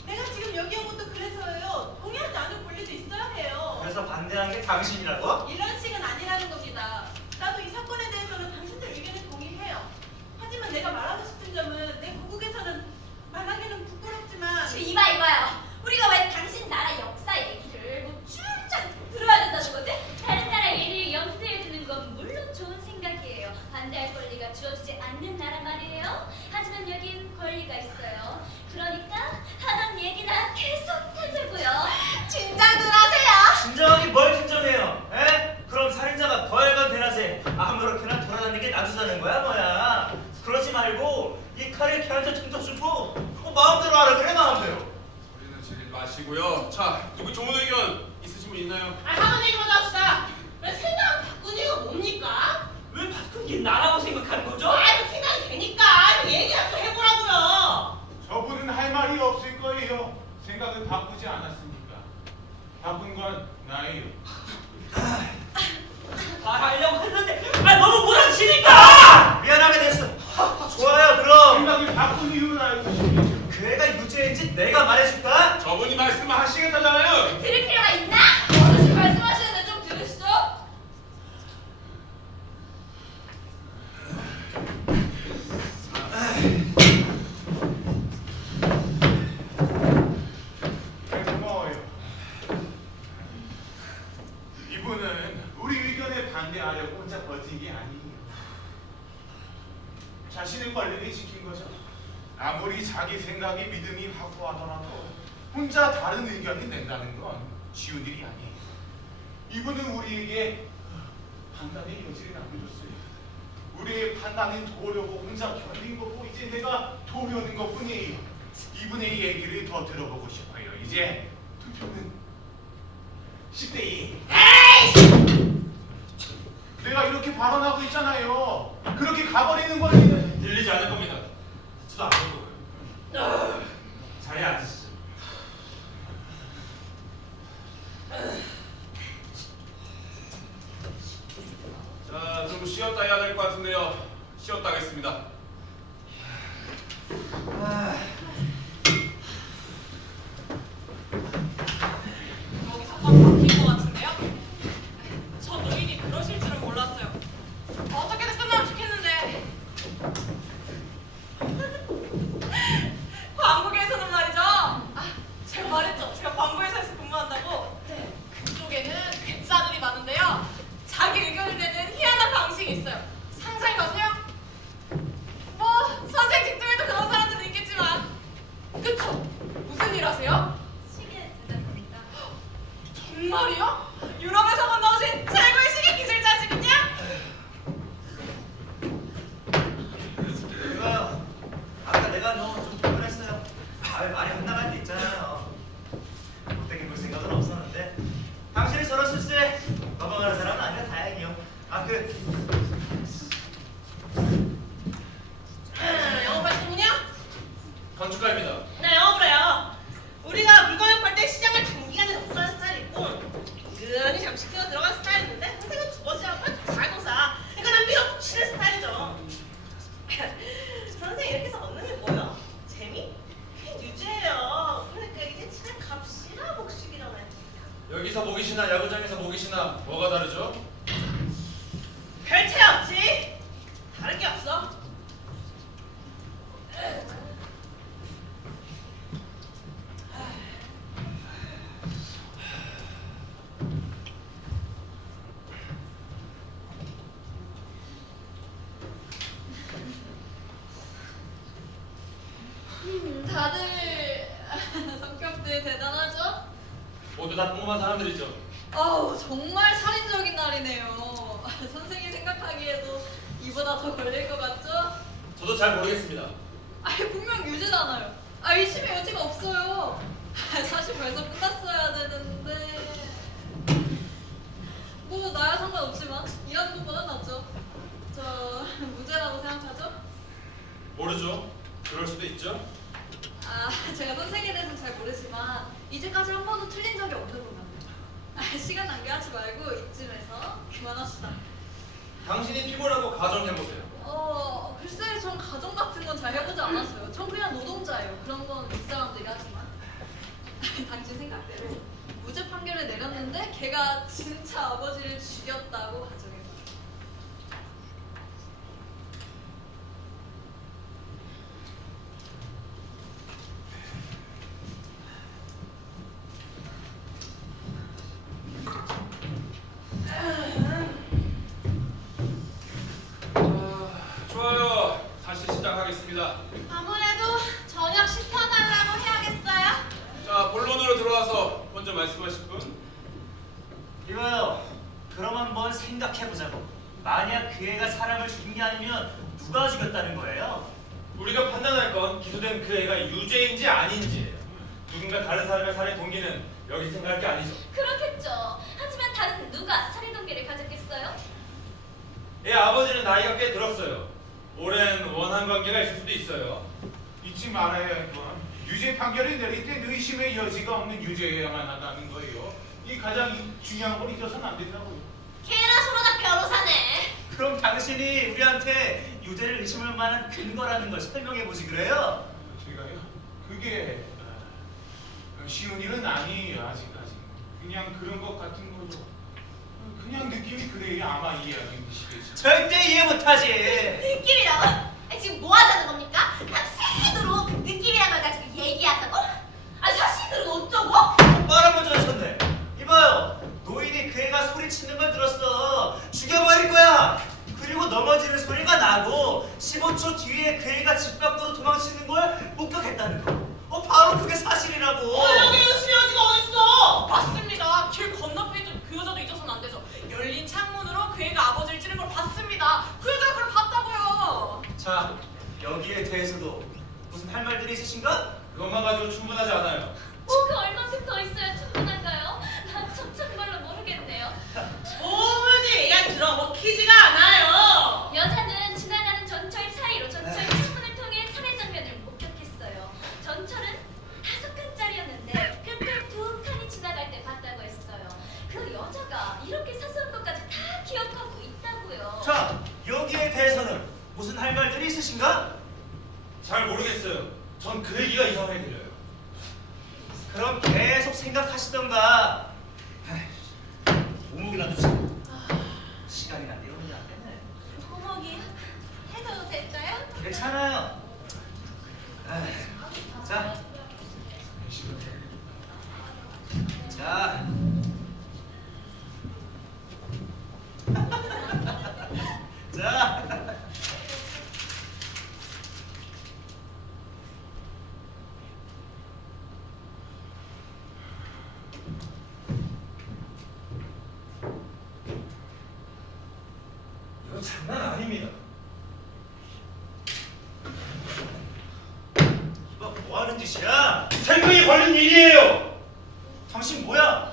내가 지금 여기 온 것도 그래서예요. 동의하지 않을 권리도 있어야 해요. 그래서 반대한 게 당신이라고? 이런 식은 아니라는 겁니다. 나도 이 사건에 대해서는 당신들 의견에 동의해요. 하지만 내가 말하고 싶은 점은 내 고국에서는 말하기는 부끄럽지만 이봐요. 우리가 왜 당신 나라 역사 얘기를 뭐 쭉쫙 들어야 된다는 거지? 다른 나라 예를 염두에 두는 건 물론 좋은 생각이에요. 반대할 권리가 주어지지 않는 나라 말이에요. 하지만 여긴 권리가 있어요. 그러니까 하던 얘기나 계속 해주고요. 진정들 하세요. 진정하기 뭘 진정해요? 에? 그럼 살인자가 벌건 대낮에 아무렇게나 돌아다니는 게 놔두자는 거야 뭐야? 그러지 말고 이 칼을 걔한테 던져주고 마음대로 하라 그래 마음대로. 소리는 지르지 마시고요. 자, 누구 좋은 의견 있으신 분 있나요? 아, 하던 얘기만 합시다. 왜 생각 바꾼 이유가 뭡니까? 왜 바꾼 게 나라고 생각하는 거죠? 아이고 생각이 되니까 얘기라도 또 해보라고요. 저분은 할 말이 없을 거예요. 생각을 바꾸지 않았으니까. 바꾼 건 나예요. 말하려고 했는데 너무 몰아치니까! 미안하게 됐어. 좋아요 그럼. 생각을 바꾼 이유는 알고 싶네요. 그 애가 유죄인지 내가 말해줄까? 저분이 말씀하시겠다잖아요. 들을 필요가 있나? 어르신 말씀하시는데 좀 들으시죠. 고마워요. 이분은 우리 의견에 반대하려고 혼자 버틴 게 아니에요. 자신의 권리를 지킨 거죠. 아무리 자기 생각이 믿음이 확고하더라도 혼자 다른 의견을 낸다는 건 쉬운 일이 아니에요. 이분은 우리에게 판단의 여지를 남겨줬어요. 우리의 판단은 도려고 혼자 견딘 거고 이제 내가 도려는 것뿐이에요. 이분의 얘기를 더 들어보고 싶어요. 이제 투표는 10대2. 내가 이렇게 발언하고 있잖아요. 그렇게 가버리는 거는 들리지 않을 겁니다. 듣지도 않을 거고요. 자리에 앉으시죠. 자, 좀 쉬었다 해야 될 것 같은데요. 쉬었다 하겠습니다. 여기서 딱 바뀐 것 같은데요? 저 노인이 그러실 줄은 몰랐어요. 어떻게든 끝나면 좋겠는데. 광고계에서는 말이죠. 제가 말했죠. 제가 광고회사에서 근무한다고. 그쪽에는 괴짜들이 많은데요. 자기 의견을 내는 희한한 방식이 있어요. 상상해 보세요. 뭐 선생 직종에도 그런 사람들은 있겠지만, 그쵸? 무슨 일 하세요? 시계 대장입니다. 정말이요? 유럽에서 건너오신 최고의 시계 기술자시군요? 그거 아까 내가 너 좀 불편했어요. 말이 안 나갈 때 있잖아요. 못되게 볼 생각은 없었는데 당신이 저런 실수에 넘어가는 사람은 아니라 다행이요. 영업하시는군요? 건축가입니다. 나 영업을 해요. 우리가 물건을 팔 때 시장을 단기간에 접수하는 스타일이 있고 은근히 잠시 끼어 들어간 스타일인데 선생은 두 번째 한번 잘 고사. 그러니까 난 밀어붙이는 스타일이죠. 선생 이렇게 해서 얻는 게 뭐예요? 재미? 그게 유죄예요. 여기서 목이시나 야구장에서 목이시나 뭐가 다르죠? 별 차이 없지. 다른 게 없어. 다들 성격들 대단하죠? 모두 다 평범한 사람들이죠. 아우 정말 살인적인 날이네요. 선생님이 생각하기에도 이보다 더 걸릴 것 같죠? 저도 잘 모르겠습니다. 아니 분명 유죄잖아요. 의심의 여지가 없어요. 사실 벌써 끝났어야 되는데 뭐 나야 상관없지만 일하는 것보다 낫죠. 저 무죄라고 생각하죠? 모르죠. 그럴 수도 있죠. 아 제가 선생에 대해서는 잘 모르지만 이제까지 한 번도 틀린 적이 없는 것 같아요. 시간 낭비하지 말고 이쯤에서 그만합시다. 당신이 피고라고 가정해보세요. 글쎄 전 가정 같은 건 잘 해보지 않았어요. 전 그냥 노동자예요. 그런 건 윗사람들이 하지만 당신 생각대로 무죄 판결을 내렸는데 걔가 진짜 아버지를 죽였다고 가정해봐. 좋아요. 다시 시작하겠습니다. 아무래도 저녁 시켜달라고 해야겠어요. 자, 본론으로 들어와서 먼저 말씀하실 분. 이거요. 그럼 한번 생각해보자고. 만약 그 애가 사람을 죽인 게 아니면 누가 죽였다는 거예요? 우리가 판단할 건 기소된 그 애가 유죄인지 아닌지예요. 누군가 다른 사람의 살인 동기는 여기 생각할 게 아니죠. 그렇겠죠. 하지만 다른 누가 살인 동기를 가졌겠어요? 애 아버지는 나이가 꽤 들었어요. 오랜 원한 관계가 있을 수도 있어요. 잊지 말아야 할 건 유죄 판결을 내릴 때 의심의 여지가 없는 유죄여야만 한다는 거예요. 이 가장 중요한 걸 잊어서는 안 된다고요. 걔나 서로다 변호사네. 그럼 당신이 우리한테 유죄를 의심할 만한 근거라는 걸 설명해보지 그래요? 제가요? 그게 쉬운 일은 아니에요. 아직까지. 그냥 그런 것 같은 거죠. 그냥 느낌이 그래요. 아마 이해하시겠죠. 절대 이해 못하지. 느낌이라고? 지금 뭐 하자는 겁니까? 밤새도록 그 느낌이란 걸 가지고 얘기하자고? 사실 그러고 어쩌고? 말 한번 전하셨네. 이봐요. 노인이 그 애가 소리치는 걸 들었어. 죽여버릴 거야. 그리고 넘어지는 소리가 나고 15초 뒤에 그 애가 집 밖으로 도망치는 걸 목격했다는 거. 바로 그게 사실이라고. 여기 의심의 여지가 어딨어? 맞습니다. 길 건너편에 있던 그 여자도 잊어서는 안 되죠. 열린 창문으로 그 애가 아버지를 찌른 걸 봤습니다. 그 여자가 그걸 봤다고요. 자, 여기에 대해서도 무슨 할 말들이 있으신가? 그것만 가지고 충분하지 않아요. 뭐가 얼마큼 더 있어야 충분할까요? 난 참 정말로 모르겠네요. 도무지 얘가 들어먹히지가 않아요. 여자는 지나가는 전철 사이로 전철 창문을 통해 살해 장면을 목격했어요. 전철은 5칸짜리였는데 끝에 2칸이 지나갈 때 봤다고 했어요. 그 여자가 이렇게 사소한 것까지 다 기억하고 있다고요. 자, 여기에 대해서는 무슨 할 말들이 있으신가? 잘 모르겠어요. 전 그 얘기가 이상하게 들려요. 그럼 계속 생각하시던가. 오목이라도 주세요. 시간이나 내려오면 안 되네. 고목이 해도 될까요? 괜찮아요. 자. 자. 자. 이거 장난 아닙니다. 이거 뭐 하는 짓이야? 생명이 걸린 일이에요. 당신 뭐야?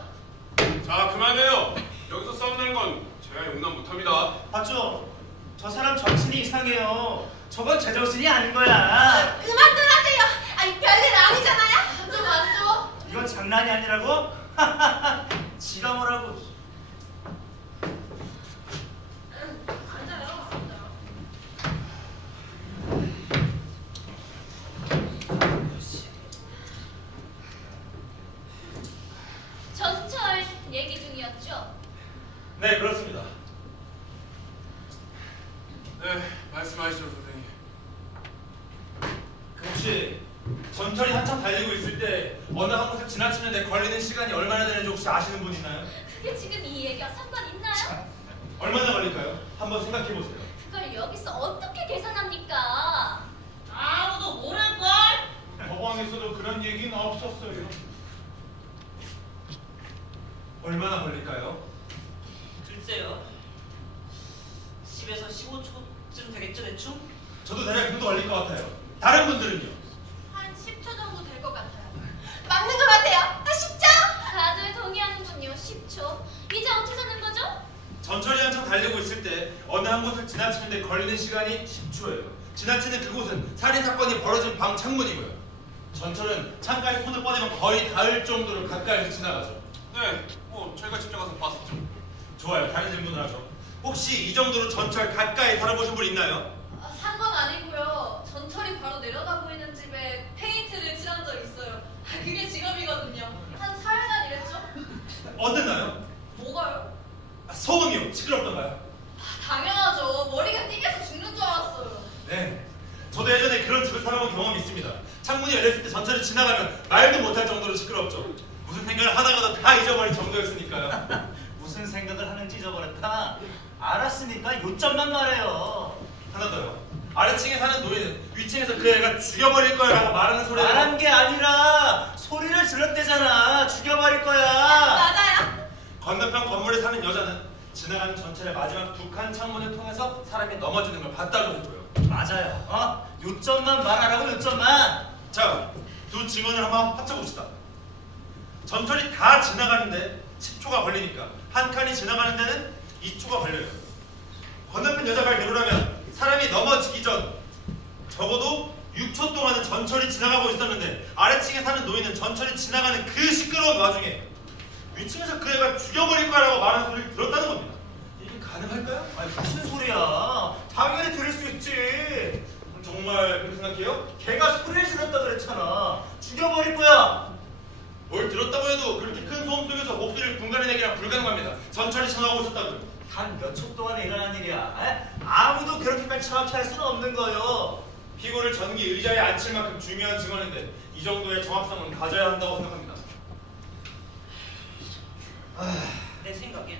자, 그만해요. 여기서 싸움나는 건 제가 용납 못합니다. 봤죠? 저 사람 정신이 이상해요. 저건 제정신이 아닌 거야. 그만들 하세요. 아니 별일 아니잖아요. 좀 맞죠? 이건 장난이 아니라고? 지가 뭐라고? 전철 네, 그렇습니다. 네, 말씀하시죠, 선생님. 혹시 전철이 한참 달리고 있을 때 어느 한 곳을 지나치는데 걸리는 시간이 얼마나 되는지 혹시 아시는 분 있나요? 그게 지금 이 얘기와 상관 있나요? 얼마나 걸릴까요? 한번 생각해 보세요. 그걸 여기서 어떻게 계산합니까? 아무도 모를걸? 법원에서도 그런 얘기는 없었어요. 얼마나 걸릴까요? 글쎄요. 10에서 15초쯤 되겠죠, 대충? 저도 대략 그 정도 걸릴 것 같아요. 다른 분들은요? 한 10초 정도 될 것 같아요. 맞는 것 같아요. 10초? 다들 동의하는군요. 10초. 이제 어떻게 하는 거죠? 전철이 한참 달리고 있을 때 어느 한 곳을 지나치는데 걸리는 시간이 10초예요. 지나치는 그곳은 살인사건이 벌어진 방 창문이고요. 전철은 창가에 손을 뻗으면 거의 닿을 정도로 가까이서 지나가죠. 네, 뭐 저희가 직접 가서 봤었죠. 좋아요. 다른 질문을 하죠. 혹시 이 정도로 전철 가까이 살아보신 분 있나요? 산 건 아니고요. 전철이 바로 내려다 보이는 집에 페인트를 칠한 적 있어요. 그게 직업이거든요. 한 4일간 일했죠? 어땠나요? 뭐가요? 소음이요. 시끄럽던가요? 당연하죠. 머리가 띵해서 죽는 줄 알았어요. 네. 저도 예전에 그런 집을 살아본 경험이 있습니다. 창문이 열렸을 때 전철이 지나가면 말도 못할 정도로 시끄럽죠. 무슨 생각을 하다가도 다 잊어버릴 정도였으니까요. 무슨 생각을 하는지 잊어버렸다. 알았으니까 요점만 말해요. 하나 더요. 아래층에 사는 노인은 위층에서 그 애가 죽여버릴 거야 라고 말하는 소리를 말한 게 아니라 소리를 질렀대잖아. 죽여버릴 거야. 맞아요. 건너편 건물에 사는 여자는 지나가는 전철의 마지막 두 칸 창문을 통해서 사람이 넘어지는 걸 봤다고 했고요. 맞아요. 요점만 말하라고 요점만. 자, 두 증언을 한번 합쳐봅시다. 전철이 다 지나가는데 10초가 걸리니까 한 칸이 지나가는 데는 2초가 걸려요. 건너편 여자가 괴로라면 사람이 넘어지기 전 적어도 6초 동안은 전철이 지나가고 있었는데 아래층에 사는 노인은 전철이 지나가는 그 시끄러운 와중에 위층에서 그 애가 죽여버릴 거라고 말하는 소리를 들었다는 겁니다. 이게 가능할까요? 아니 무슨 소리야. 당연히 들을 수 있지. 정말 그렇게 생각해요? 걔가 소리를 질렀다 그랬잖아. 죽여버릴 거야. 뭘 들었다고 해도 그렇게 큰 소음 속에서 목소리를 분간해내기란 불가능합니다. 전철이 지나가고 있었다고요. 단 몇 초 동안에 일어난 일이야. 아무도 그렇게까지 정확히 할 수는 없는 거요. 피고를 전기 의자에 앉힐 만큼 중요한 증언인데 이 정도의 정확성은 가져야 한다고 생각합니다. 내 생각엔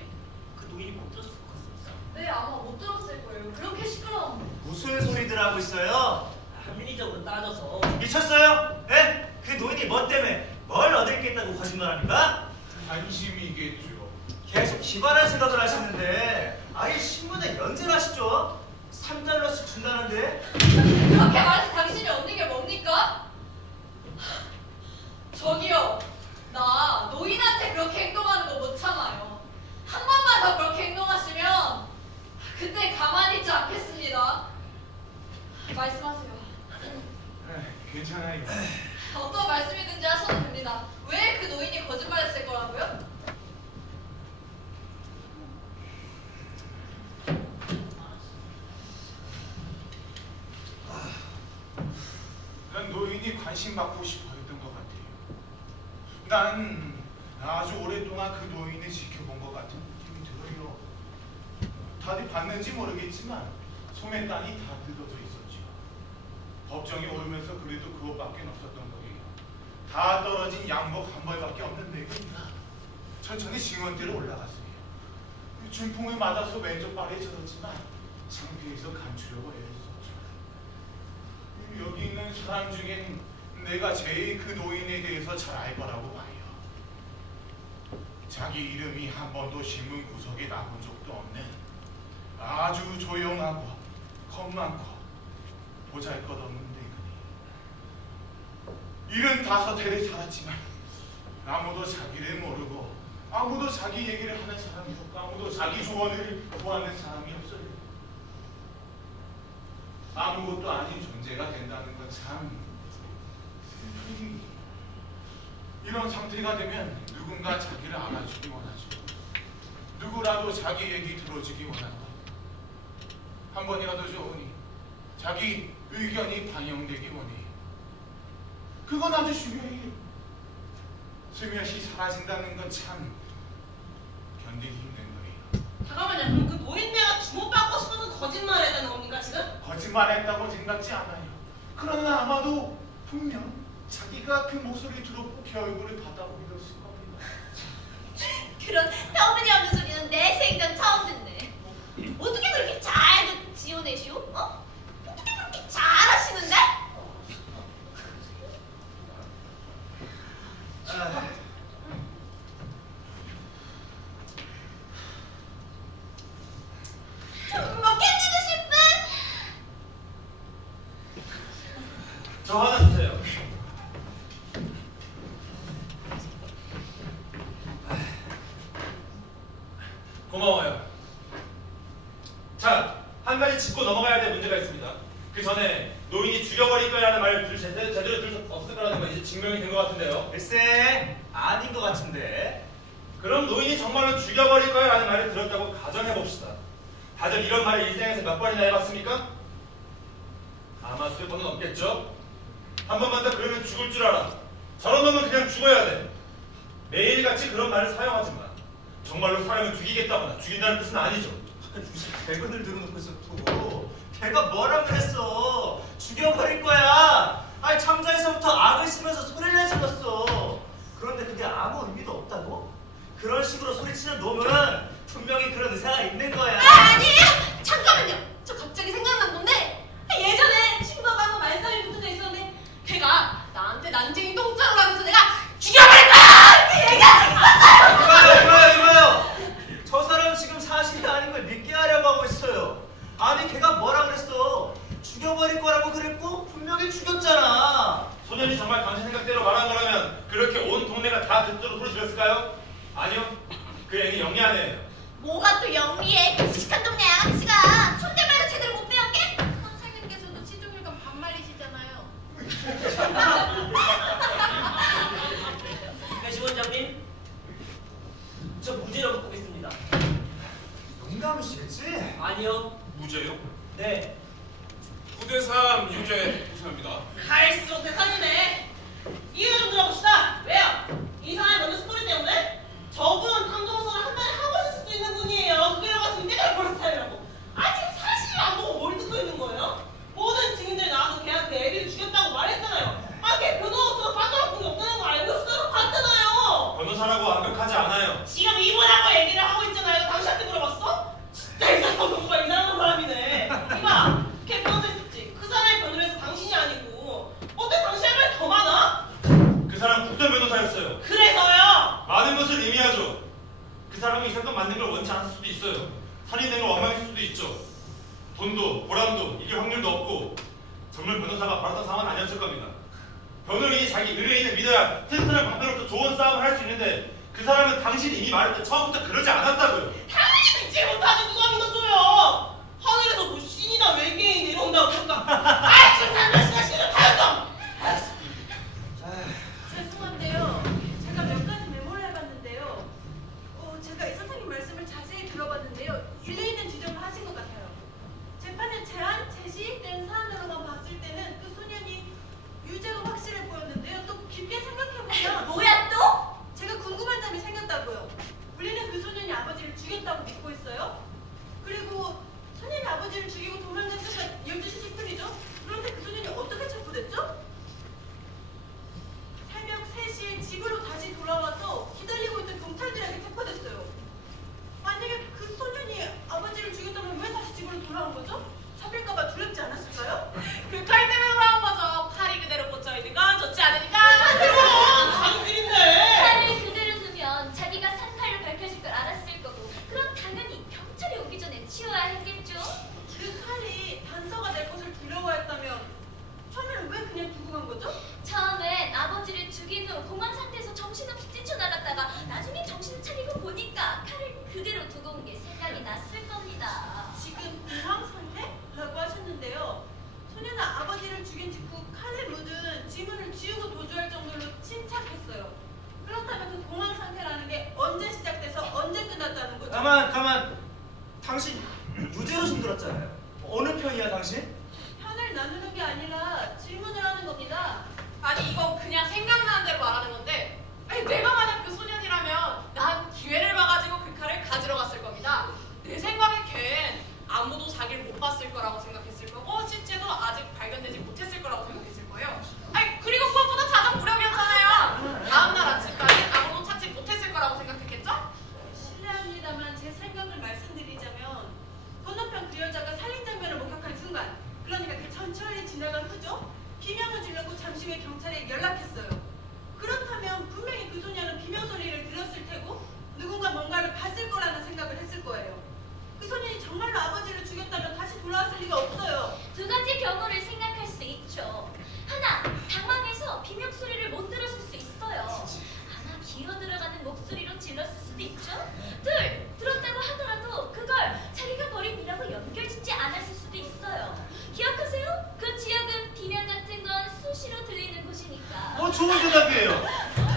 그 노인이 못 들었을 것 같습니다. 네, 아마 못 들었을 거예요. 그렇게 시끄러운데. 무슨 소리들 하고 있어요? 합리적으로 따져서 미쳤어요? 예? 그 노인이 뭐 때문에 뭘 얻을 게 있다고 거짓말합니까? 관심이겠죠. 계속 기발한 생각을 하시는데 아예 신문에 연재를 하시죠? 3달러씩 준다는데? 그렇게 말해서 당신이 얻는 게 뭡니까? 저기요. 나 노인한테 그렇게 행동하는 거 못 참아요. 한 번만 더 그렇게 행동하시면 그때 가만히 있지 않겠습니다. 말씀하세요. 괜찮아요. 어떤 말씀이든지 하셔도 됩니다. 왜 그 노인이 거짓말했을 거라고요? 난 노인이 관심 받고 싶어 했던 것 같아요. 난 아주 오랫동안 그 노인을 지켜본 것 같은 느낌이 들어요. 다들 봤는지 모르겠지만 소매단이 다 뜯어져 있었죠. 법정에 오르면서 그래도 그것밖에 없었던 거예요. 다 떨어진 양복 한 벌밖에 없는 내근이라 천천히 증언대로 올라갔어요. 중풍을 맞아서 왼쪽 발에 젖었지만 창피해서 감추려고 애썼죠. 여기 있는 사람 중엔 내가 제일 그 노인에 대해서 잘 알 거라고 봐요. 자기 이름이 한 번도 신문 구석에 나온 적도 없는 아주 조용하고 겁 많고 보잘것없는 내근이 75해를 살았지만 아무도 자기를 모르고 아무도 자기 얘기를 하는 사람이 없고 아무도 자기 조언을 구하는 사람이 없어요. 아무것도 아닌 존재가 된다는 건 참 슬프니 이런 상태가 되면 누군가 자기를 알아주기 원하죠. 누구라도 자기 얘기 들어주기 원한다. 한 번이라도 좋으니 자기 의견이 반영되기 원해요. 그건 아주 중요해요. 슬며시 사라진다는 건 참 견디기 힘든 거예요. 잠깐만요. 그럼 그 노인네가 주목받고 싶어서 거짓말했다는 겁니까 지금? 거짓말했다고 생각지 않아요. 그러나 아마도 분명 자기가 그 목소리 들었고 결국을 받아고 믿었을 겁니다. 그런 터무니없는 소리는 내 생전 처음 듣네. 어떻게 그렇게 잘 지어내시오? 어? 어떻게 그렇게 잘하시는데? 뭐 캔디 드실 분? 저 하나 주세요. 고마워요. 자, 한 가지 짚고 넘어가야 될 문제가 있습니다. 그 전에 노인이 죽여버릴 거라는 말을 제대로 들을 수 없을 거라는 건 이제 증명이 된 것 같은데요. 글쎄, 아닌 것 같은데. 그럼 노인이 정말로 죽여버릴 거라는 말을 들었다고 가정해봅시다. 다들 이런 말을 일생에서 몇 번이나 해봤습니까? 아마 수백 번은 없겠죠? 한 번만 더 그러면 죽을 줄 알아. 저런 놈은 그냥 죽어야 돼. 매일같이 그런 말을 사용하지만 정말로 사람을 죽이겠다거나 죽인다는 뜻은 아니죠. 대근을 들어놓고서 또 걔가 뭐라 그랬어? 죽여버릴 거야. 아니 창자에서부터 악을 쓰면서 소리를 질렀어. 그런데 그게 아무 의미도 없다고? 그런 식으로 소리치는 놈은 분명히 그런 의사가 있는 거야. 아니에요! 잠깐만요! 저 갑자기 생각난 건데 예전에 친구가 한번 말썽이 붙어져 있었는데 걔가 나한테 난쟁이 똥자로 하면서 내가 죽여버릴 거야! 그 얘기가 이거요! 저 사람 지금 사실이 아닌 걸 믿게 하려고 하고 있어요. 아니 걔가 뭐라 그랬어? 죽여버릴 거라고 그랬고 분명히 죽였잖아. 소년이 정말 당신 생각대로 말한 거라면 그렇게 온 동네가 다 듣도록 소리 질렀을까요? 아니요. 그 애는 영리한 애예요. 뭐가 또 영리해? 그 무식한 동네 아가씨가 촌대말도 제대로 못 배웠게? 선생님께서도 시종일관 반말이시잖아요. 배시원장님, 저 무죄라고 보겠습니다. 농담이시겠지? 아니요. 무죄요? 네. 9대3 유죄 구성입니다. 갈수록 대상이네. 이유 좀 들어봅시다. 왜요? 이 사람이 먼저 스토리 때문에? 저분 탐정서를 한 번에 하고 있을 수도 있는 분이에요. 그래로 가서 내가 볼 스타일이라고. 아 지금 사실을 안 보고 뭘 듣고 있는 거예요? 모든 증인들이 나와서 걔가 그 애비를 죽였다고 말했잖아요. 아 걔 변호사 없어서 빠져나온 게 없다는 거 알고 있어서 봤잖아요. 변호사라고 완벽하지 않아요. 지금 이분하고 얘기를 하고 있잖아요. 당신한테 물어봤어? 진짜 이 사람 정말 이상한 사람이네. 이봐, 걔 변호사 있었지. 그 사람이 변호를 해서 당신이 아니고 어때 당신 할 말이 더 많아? 그 사람 국선 변호사였어요. 그래서요. 많은 것을 의미하죠. 그 사람이 이 사건 맞는 걸 원치 않았을 수도 있어요. 선임된 걸 원망했을 수도 있죠. 돈도 보람도 이길 확률도 없고 전문 변호사가 바랐던 상황은 아니었을 겁니다. 변호인이 자기 의뢰인을 믿어야 튼튼한 방패로서 좋은 싸움을 할 수 있는데 그 사람은 당신이 이미 말했던 처음부터 그러지 않았다고요. 당연히 믿지 못하지. 누가 믿어줘요. 하늘에서 뭐 신이나 외계인이 내려온다고 그럴까. 아이 그 사람 신나 신나 다였다. 죄송한데요. 제가 몇 가지 메모를 해봤는데요. 제가 이 선생님 말씀을 자세히 들어봤는데요. 일리 있는 지적을 하신 것 같아요. 재판에 제시된 사안으로만 봤을 때는 그 소년이 유죄가 확실해 보였는데요. 또 깊게 생각해보면 뭐야 또? 제가 궁금한 점이 생겼다고요. 우리는 그 소년이 아버지를 죽였다고 믿고 있어요. 그리고 소년이 아버지를 죽이고 도망간 시간 12시 10분이죠. 그런데 그 소년이 어떻게 체포됐죠? 새벽 3시에 집으로 다시 돌아와서 기다리고 있던 경찰들에게 체포됐어요. 만약에 그 소년이 아버지를 죽였다면 왜 다시 집으로 돌아온 거죠? 잡힐까봐 두렵지 않았을까요? 그 칼 때문에 돌아온 거죠. 칼이 그대로 꽂혀있으니까 좋지 않으니까. 가족들인데. 칼을 그대로 두면 자기가 산 칼을 밝혀질 걸 알았을 거고 그럼 당연히 경찰이 오기 전에 치워야 했겠죠. 그 칼이 단서가 될 것을 두려워했다면 처음에는 왜 그냥 두고 간 거죠? 처음엔 아버지를 죽인 후 공황 상태에서 정신없이 뛰쳐나갔다가 나중에 정신을 차리고 보니까 칼을 그대로 두고 온 게 생각이 났을 겁니다. 지금 공황 상태라고 하셨는데요. 소년은 아버지를 죽인 직후 칼에 묻은 지문을 지우고 도주할 정도로 침착했어요. 그렇다면 그 공황 상태라는 게 언제 시작돼서 언제 끝났다는 거죠? 가만. 당신 유죄로 숨들었잖아요. 어느 편이야 당신? 편을 나누는 게 아니라 질문을 하는 겁니다. 아니 이건 그냥 생각나는 대로 말하는 건데 아니 내가 만약 그 소년이라면 난 기회를 봐가지고 그 칼을 가지러 갔을 겁니다.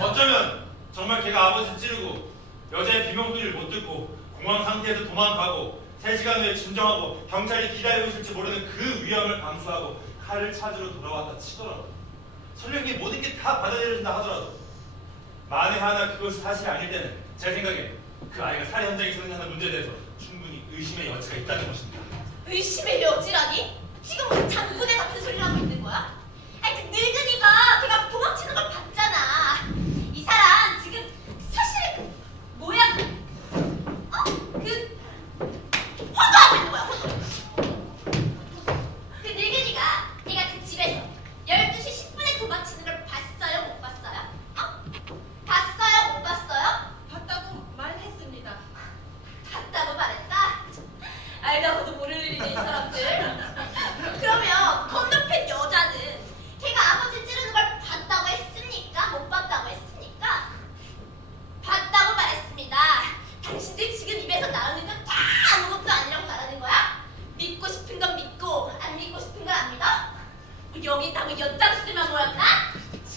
어쩌면 정말 걔가 아버지 찌르고 여자의 비명소리를 못 듣고 공황 상태에서 도망가고 3시간 후에 진정하고 경찰이 기다리고 있을지 모르는 그 위험을 감수하고 칼을 찾으러 돌아왔다 치더라도 설령 이 모든 게 다 받아들여진다 하더라도 만에 하나 그것이 사실이 아닐 때는 제 생각에 그 아이가 살해 현장에 있었느냐는 문제에 대해서 충분히 의심의 여지가 있다는 것입니다. 의심의 여지라니? 지금 무슨 장군의 같은 소리를 하고 있는 거야? 아니 그 늙은이가 걔가 도망치는 걸 봤잖아. 이 사람 지금 사실 그 뭐야 그 화도하고 있는 거야. 화도. 그 늙은이가 걔가 그 집에서 12시 10분에 도망치는 걸 봤어요? 못 봤어요? 봤어요? 못 봤어요? 봤다고 말했습니다. 봤다고 말했다? 알다고도 모를 일이네 이 사람들. 그러면 건너편 여자는 걔가 아버지 찌르는 걸 봤다고 했습니까? 못 봤다고 했습니까? 봤다고 말했습니다. 당신들 지금 입에서 나오는 건 다 아무것도 아니라고 말하는 거야? 믿고 싶은 건 믿고 안 믿고 싶은 건 안 믿어? 뭐 여기 있다고 연장수들만 모였나?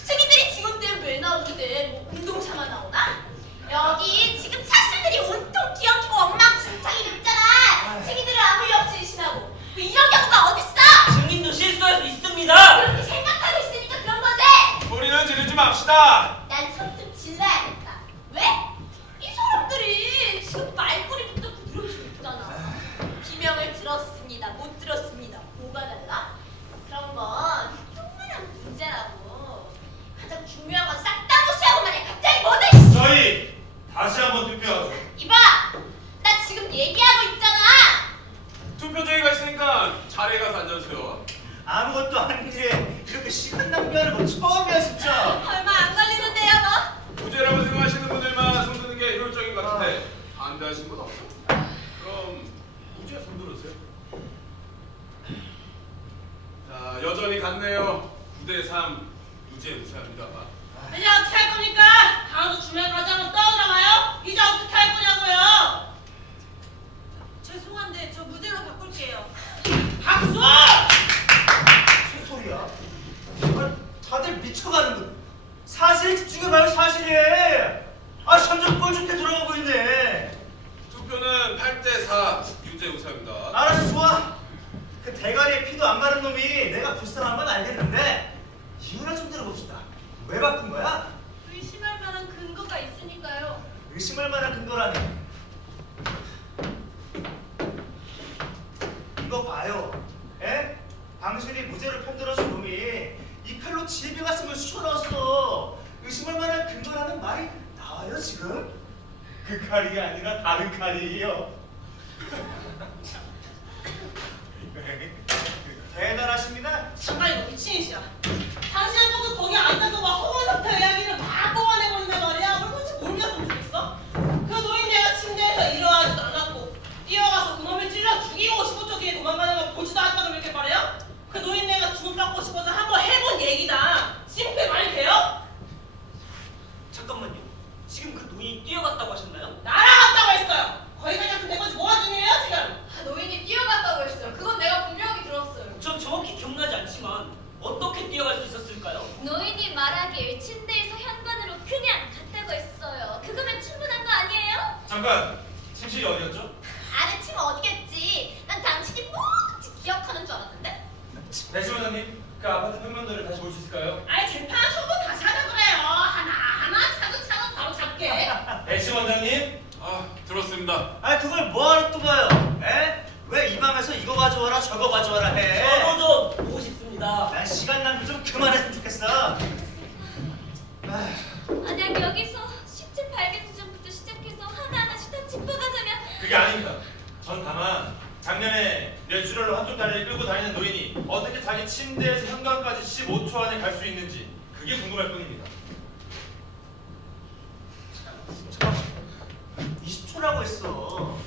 증인들이 직원들 왜 나오는데 뭐 운동샤만 나오나? 여기 지금 사실들이 온통 기어키고 엉망진창이 됐잖아. 증인들을 아무 일 없이 의심하고 뭐 이런 경우가 어딨어? 증인도 실수할 수 있습니다. 그렇게 생각하고 있으니까 그런 거지. 소리는 지르지 맙시다. 난 손 좀 질러야겠다. 왜? 이 사람들이 지금 말꼬리부터 부드러지고 있잖아. 비명을 들었습니다. 못 들었습니다. 뭐가 달라? 그런 건 조그만한 문제라고. 가장 중요한 건 싹 다 무시하고 말이야. 갑자기 뭐든. 저희 다시 한번 투표하죠. 이봐, 나 지금 얘기하고 있잖아. 투표제의가 있으니까 자리에 가서 앉아주세요. 아무것도 아닌 일에 이렇게 시간 낭비하는 거 처음이야 진짜. 얼마 안 걸리는데요, 뭐? 무죄라고 생각하시는 분들만 손드는 게 효율적인 것 같은데 반대하신 분 없어? 그럼 무죄 손들으세요. 자, 여전히 같네요. 9대3 무죄 무죄합니다. 이제 어떻게 할 겁니까? 다음도 주말 과장은 떠들어가요? 이제 어떻게 할 거냐고요? 죄송한데 저 무죄로 바꿀게요. 박수! 무슨 소리야? 아, 다들 미쳐가는군. 사실에 집중해봐요 사실에. 아 점점 꼴좋게 돌아가고 있네. 투표는 8대4 유죄 무죄합니다. 알았어 좋아. 그 대가리에 피도 안 마른 놈이 내가 불쌍한 건 알겠는데 이유나 좀 들어봅시다. 왜 바꾼 거야? 의심할 만한 근거가 있으니까요. 의심할 만한 근거라니. 이거 봐요. 에? 당신이 무죄를 편들어준 놈이 이 칼로 집에 갔으면 쑤셔넣었어. 의심할 만한 근거라는 말이 나와요 지금? 그 칼이 아니라 다른 칼이에요. 대단하십니다. 잠깐 이거 미친이시야. 당신은 또 거기 앉아서 막 허물 상태 이야기를 막 뽑아내버린단 말이야. 그걸 도대체 뭘 믿었으면 좋겠어? 그 노인네가 침대에서 일어나지도 않았고 뛰어가서 그놈을 찔러 죽이고 15초 뒤에 도망가는 걸 보지도 않다고 이렇게 말해요? 그 노인네가 주문 받고 싶어서 한번 해본 얘기다. 싱크 말이 돼요? 잠깐만요. 지금 그 노인이 뛰어갔다고 하셨나요? 날아갔다고 했어요. 거기까지 가서 내 건지 뭐가 중요해요 지금? 노인이 뛰어갔다고 했어요. 그건 내가 분명히 들었어요. 전 정확히 기억나지 않지만 어떻게 뛰어갈 수 있었을까요? 노인이 말하길 침대에서 현관으로 그냥 갔다고 했어요. 그거면 충분한 거 아니에요? 잠깐, 침실이 어디였죠? 아래 침 어디겠지? 난 당신이 뭐든지 기억하는 줄 알았는데. 배시 원장님, 그 아파트 평면도를 다시 볼 수 있을까요? 아니 재판 초보 다시 하자 그래요. 하나하나 차근차근 바로 잡게. 배시 원장님, 아, 들었습니다. 아 그걸 뭐하러 또 봐요? 에? 왜 이 방에서 이거 가져와라 저거 가져와라 해? 저도 좀 보고 싶습니다. 난 시간 낭비 좀 그만했으면 좋겠어. 만약 여기서 시체 발견 지점부터 시작해서 하나하나씩 다 짚어가자면 그게 아닙니다. 전 다만 작년에 뇌출혈로 한쪽 다리를 끌고 다니는 노인이 어떻게 자기 침대에서 현관까지 15초 안에 갈 수 있는지 그게 궁금할 뿐입니다. 20초라고 했어.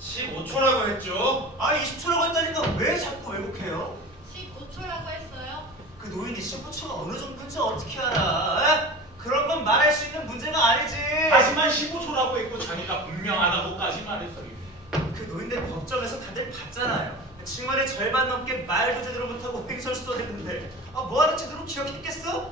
15초라고 했죠? 아 20초라고 했다니까 왜 자꾸 왜곡해요? 15초라고 했어요. 그 노인이 15초가 어느 정도인지 어떻게 알아? 에? 그런 건 말할 수 있는 문제가 아니지. 하지만 15초라고 했고 자기가 분명하다고까지 말했어요. 그 노인들 법정에서 다들 봤잖아요. 칭말의 절반 넘게 말도 제대로 못하고 횡설수설 했는데 아 뭐하러 제대로 기억했겠어?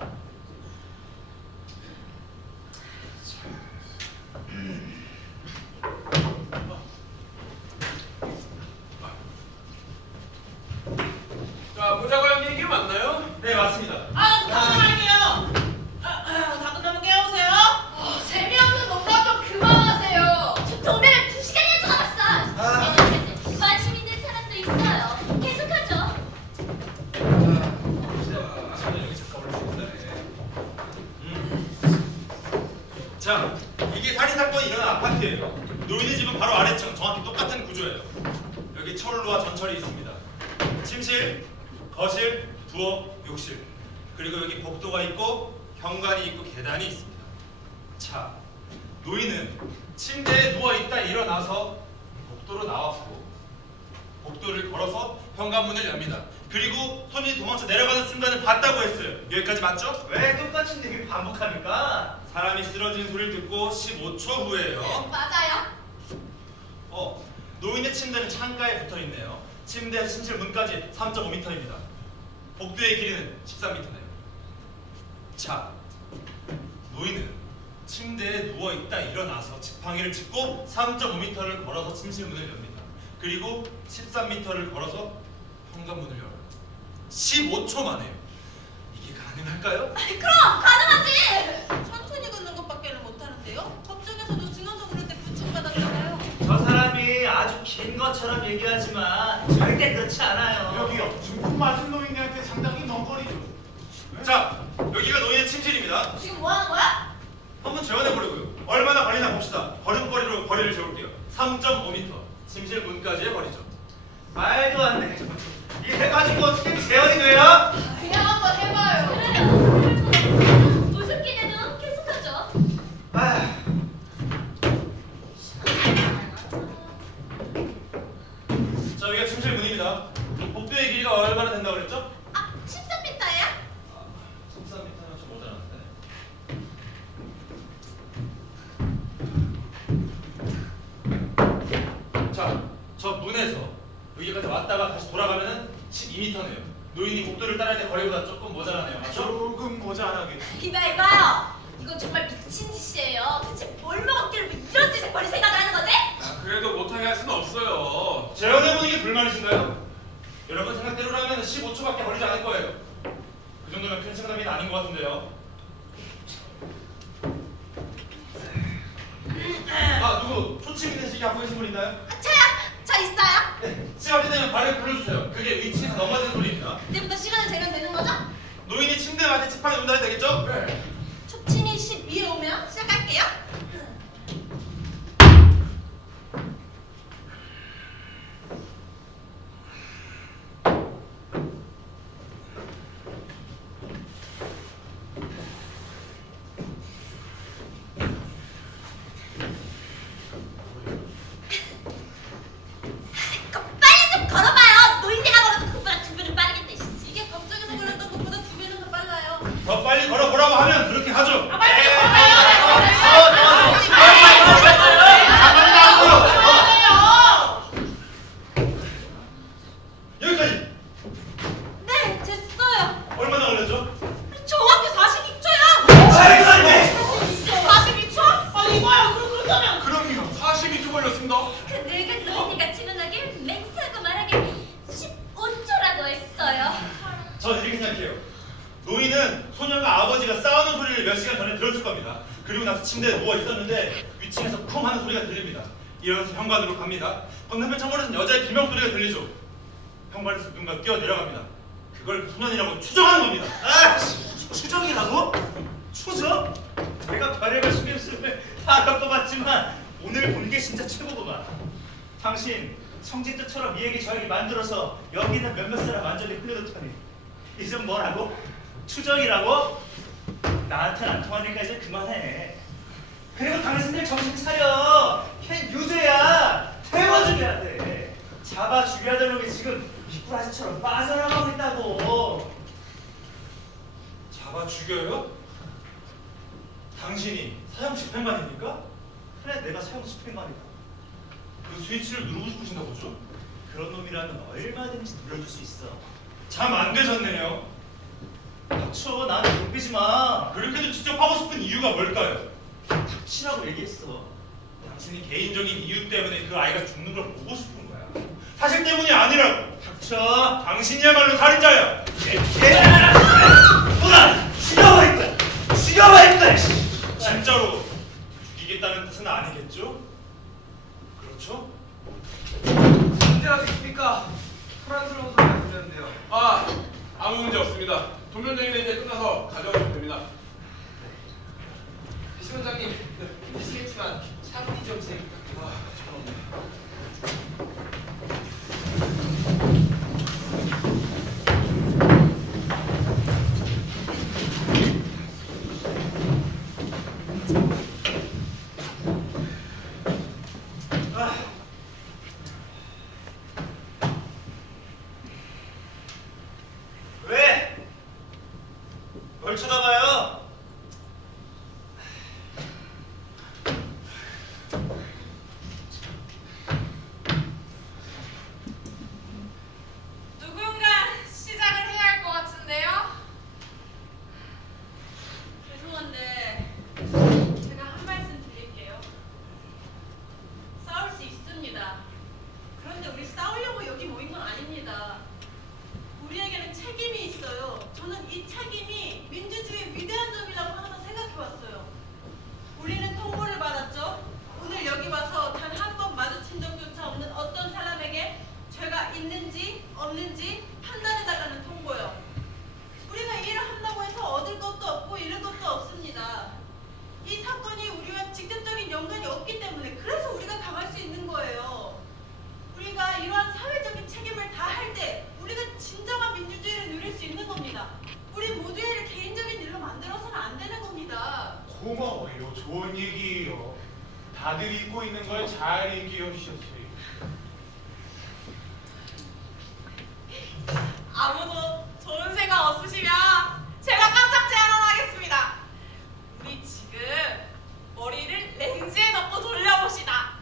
자, 이게 살인사건이 일어난 아파트예요. 노인의 집은 바로 아래층, 정확히 똑같은 구조예요. 여기 철로와 전철이 있습니다. 침실, 거실, 부엌, 욕실. 그리고 여기 복도가 있고 현관이 있고 계단이 있습니다. 자, 노인은 침대에 누워있다 일어나서 복도로 나왔고 복도를 걸어서 현관문을 엽니다. 그리고 손이 도망쳐 내려가는 순간을 봤다고 했어요. 여기까지 맞죠? 왜 똑같은 얘기를 반복합니까? 사람이 쓰러지는 소리를 듣고 15초 후에요. 맞아요. 노인의 침대는 창가에 붙어있네요. 침대에서 침실 문까지 3.5m입니다. 복도의 길이는 13m네요. 자, 노인은 침대에 누워있다 일어나서 지팡이를 짚고 3.5m를 걸어서 침실 문을 엽니다. 그리고 13m를 걸어서 현관문을 열어요. 15초 만에요. 이게 가능할까요? 그럼 가능하지. 천천히 걷는 것밖에는 못하는데요. 법정에서도 증언서 그럴 때 부축받았잖아요. 저 사람이 아주 긴 것처럼 얘기하지만 절대 그렇지 않아요. 여기요. 중풍 맞은 노인네한테 상당히 먼 거리죠. 자, 여기가 노인의 침실입니다. 지금 뭐 하는 거야? 한번 재현해보려고요. 얼마나 걸리나 봅시다. 걸음걸이로 거리를 재볼게요. 3.5m. 침실 문까지의 거리죠. 말도 안 돼. 이 해가지고 어떻게 재현이 돼요? 그냥 한번 해봐요. 그래요. 우습기는 계속하죠. 아, 자, 여기가 침실 문입니다. 복도의 길이가 얼마나 된다고 그랬죠? 13m예요? 13m면 좀 모자란데. 자, 저 문에서 여기까지 왔다가 다시 돌아가면은 12m네요. 노인이 복도를 따라야 될 거리보다 조금 모자라네요. 맞죠? 조금 모자라게. 이봐요. 이건 정말 미친 짓이에요. 대체 뭘 먹었길래 이런 짓을 버릴 생각을 하는 거지? 그래도 못하게 할 수는 없어요. 재현해보는 게 불만이신가요? 여러분 생각대로라면 15초밖에 걸리지 않을 거예요. 그 정도면 큰 승담이 아닌 것 같은데요. 누구 초침 있는 시기 갖고 계신 분 있나요? 저 있어요. 네, 시간이 되면 발을 불러주세요. 그게 위치에서 넘어지는 소리입니다. 이제부터 시간을 재면 되는 거죠? 노인이 침대 밑에 지팡이 놓는다 되겠죠? 네. 촉진이 12에 오면 시작할게요. 빨리 좀 걸어봐요. 노인네가 걸어도 그보다 2배는 빠르겠네. 이게 법정에서 걸었던 것보다 2배는 더 빨라요. 더 빨리 걸어보라고 하면 그렇게 하죠. 빨리 여기까지. 네, 됐어요. 얼마나 걸렸죠? 정확히 42초요. 42초? 아니 이거야. 그렇다면 그럼요. 42초 걸렸습니다. 그 늙은 노인네가 증언하길 맹세하고 말하길 15초라고 했어요. 저는 이렇게 생각해요. 노인은 소년과 아버지가 싸우는 소리를 몇 시간 전에 들었을 겁니다. 그리고 나서 침대에 누워 있었는데 위층에서 쿵 하는 소리가 들립니다. 일어나서 현관으로 갑니다. 건너편 창문에서는 여자의 비명 소리가 들리죠. 현관에서 누군가 뛰어 내려갑니다. 그걸 그 소년이라고 추정하는 겁니다. 아, 추정이라고? 추정? 내가 별의별 수비수를 다 겪어봤지만 오늘 본 게 진짜 최고구만. 당신 성직자처럼 이 얘기 저 얘기 만들어서 여기 있는 몇몇 사람 완전히 흘려놓더니 이제 뭐라고? 추정이라고? 나한테는 안 통하니까 이제 그만해. 그리고 당신들 정신 차려. 걘 유죄야. 태워 죽여야 돼. 잡아 죽여야 되는 게 지금 미꾸라지처럼 빠져나가고 있다고. 잡아 죽여요? 당신이 사형 집행관입니까? 그래, 내가 사형 집행관이다. 그 스위치를 누르고 싶으신가 보죠? 그런 놈이라면 얼마든지 눌러줄 수 있어. 잠 안 되셨네요. 닥쳐, 나한테 덤비지 마. 그렇게도 직접 하고 싶은 이유가 뭘까요? 닥치라고 얘기했어. 당신이 개인적인 이유 때문에 그 아이가 죽는 걸 보고 싶은 거야. 사실 때문이 아니라고. 닥쳐. 당신이야말로 살인자야. 누나, 죽여버릴 거야. 죽여버릴 거야. 진짜로 죽이겠다는 뜻은 아니겠죠? 그렇죠? 문제라겠습니까? 소란스러운 소리가 들렸는데요. 아무 문제 없습니다. 도면적인 이제 끝나서 가져가시면 됩니다. 시 원장님, 고마워요. 좋은 얘기예요. 다들 읽고 있는 걸 잘 얘기해 주셨어요. 아무도 좋은 생각 없으시면 제가 깜짝 제안 하나 하겠습니다. 우리 지금 머리를 렌즈에 넣고 돌려봅시다.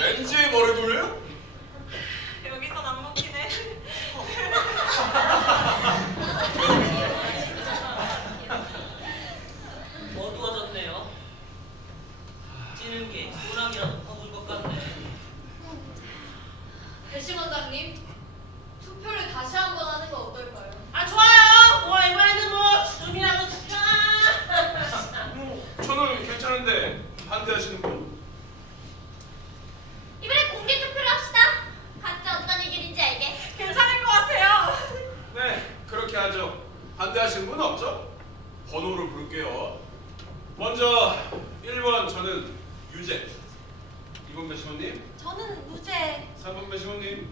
렌즈에 머리 돌려요? 여기선 안 먹히네. 어두워졌네요. 찌는 게 소나기라도 퍼본 것 같네. 배심원장님, 투표를 다시 한번 하는 거 어떨까요? 아 좋아요. 뭐 이번에는 뭐 죽음이라도 죽여라. 저는 괜찮은데 반대하시는 분? 이번에 공개 투표를 합시다. 각자 어떤 의견인지 알게. 괜찮을 것 같아요. 네, 그렇게 하죠. 반대하시는 분 없죠? 번호를 부를게요. 먼저 1번 저는 유재. 2번 배심원님. 저는 무죄. 3번 배심원님.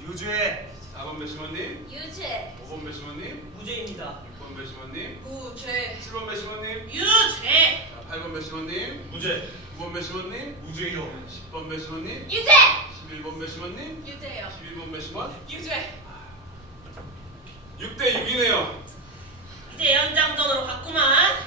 유죄. 4번 배심원님. 유죄. 5번 배심원님. 무죄입니다. 6번 배심원님. 무죄. 7번 배심원님. 유죄. 8번 배심원님. 무죄. 9번 배심원님. 무죄요. 10번 배심원님. 유죄. 11번 배심원님. 유죄요. 12번 배심원. 유죄. 6대 6이네요. 이제 연장전으로 갔구만.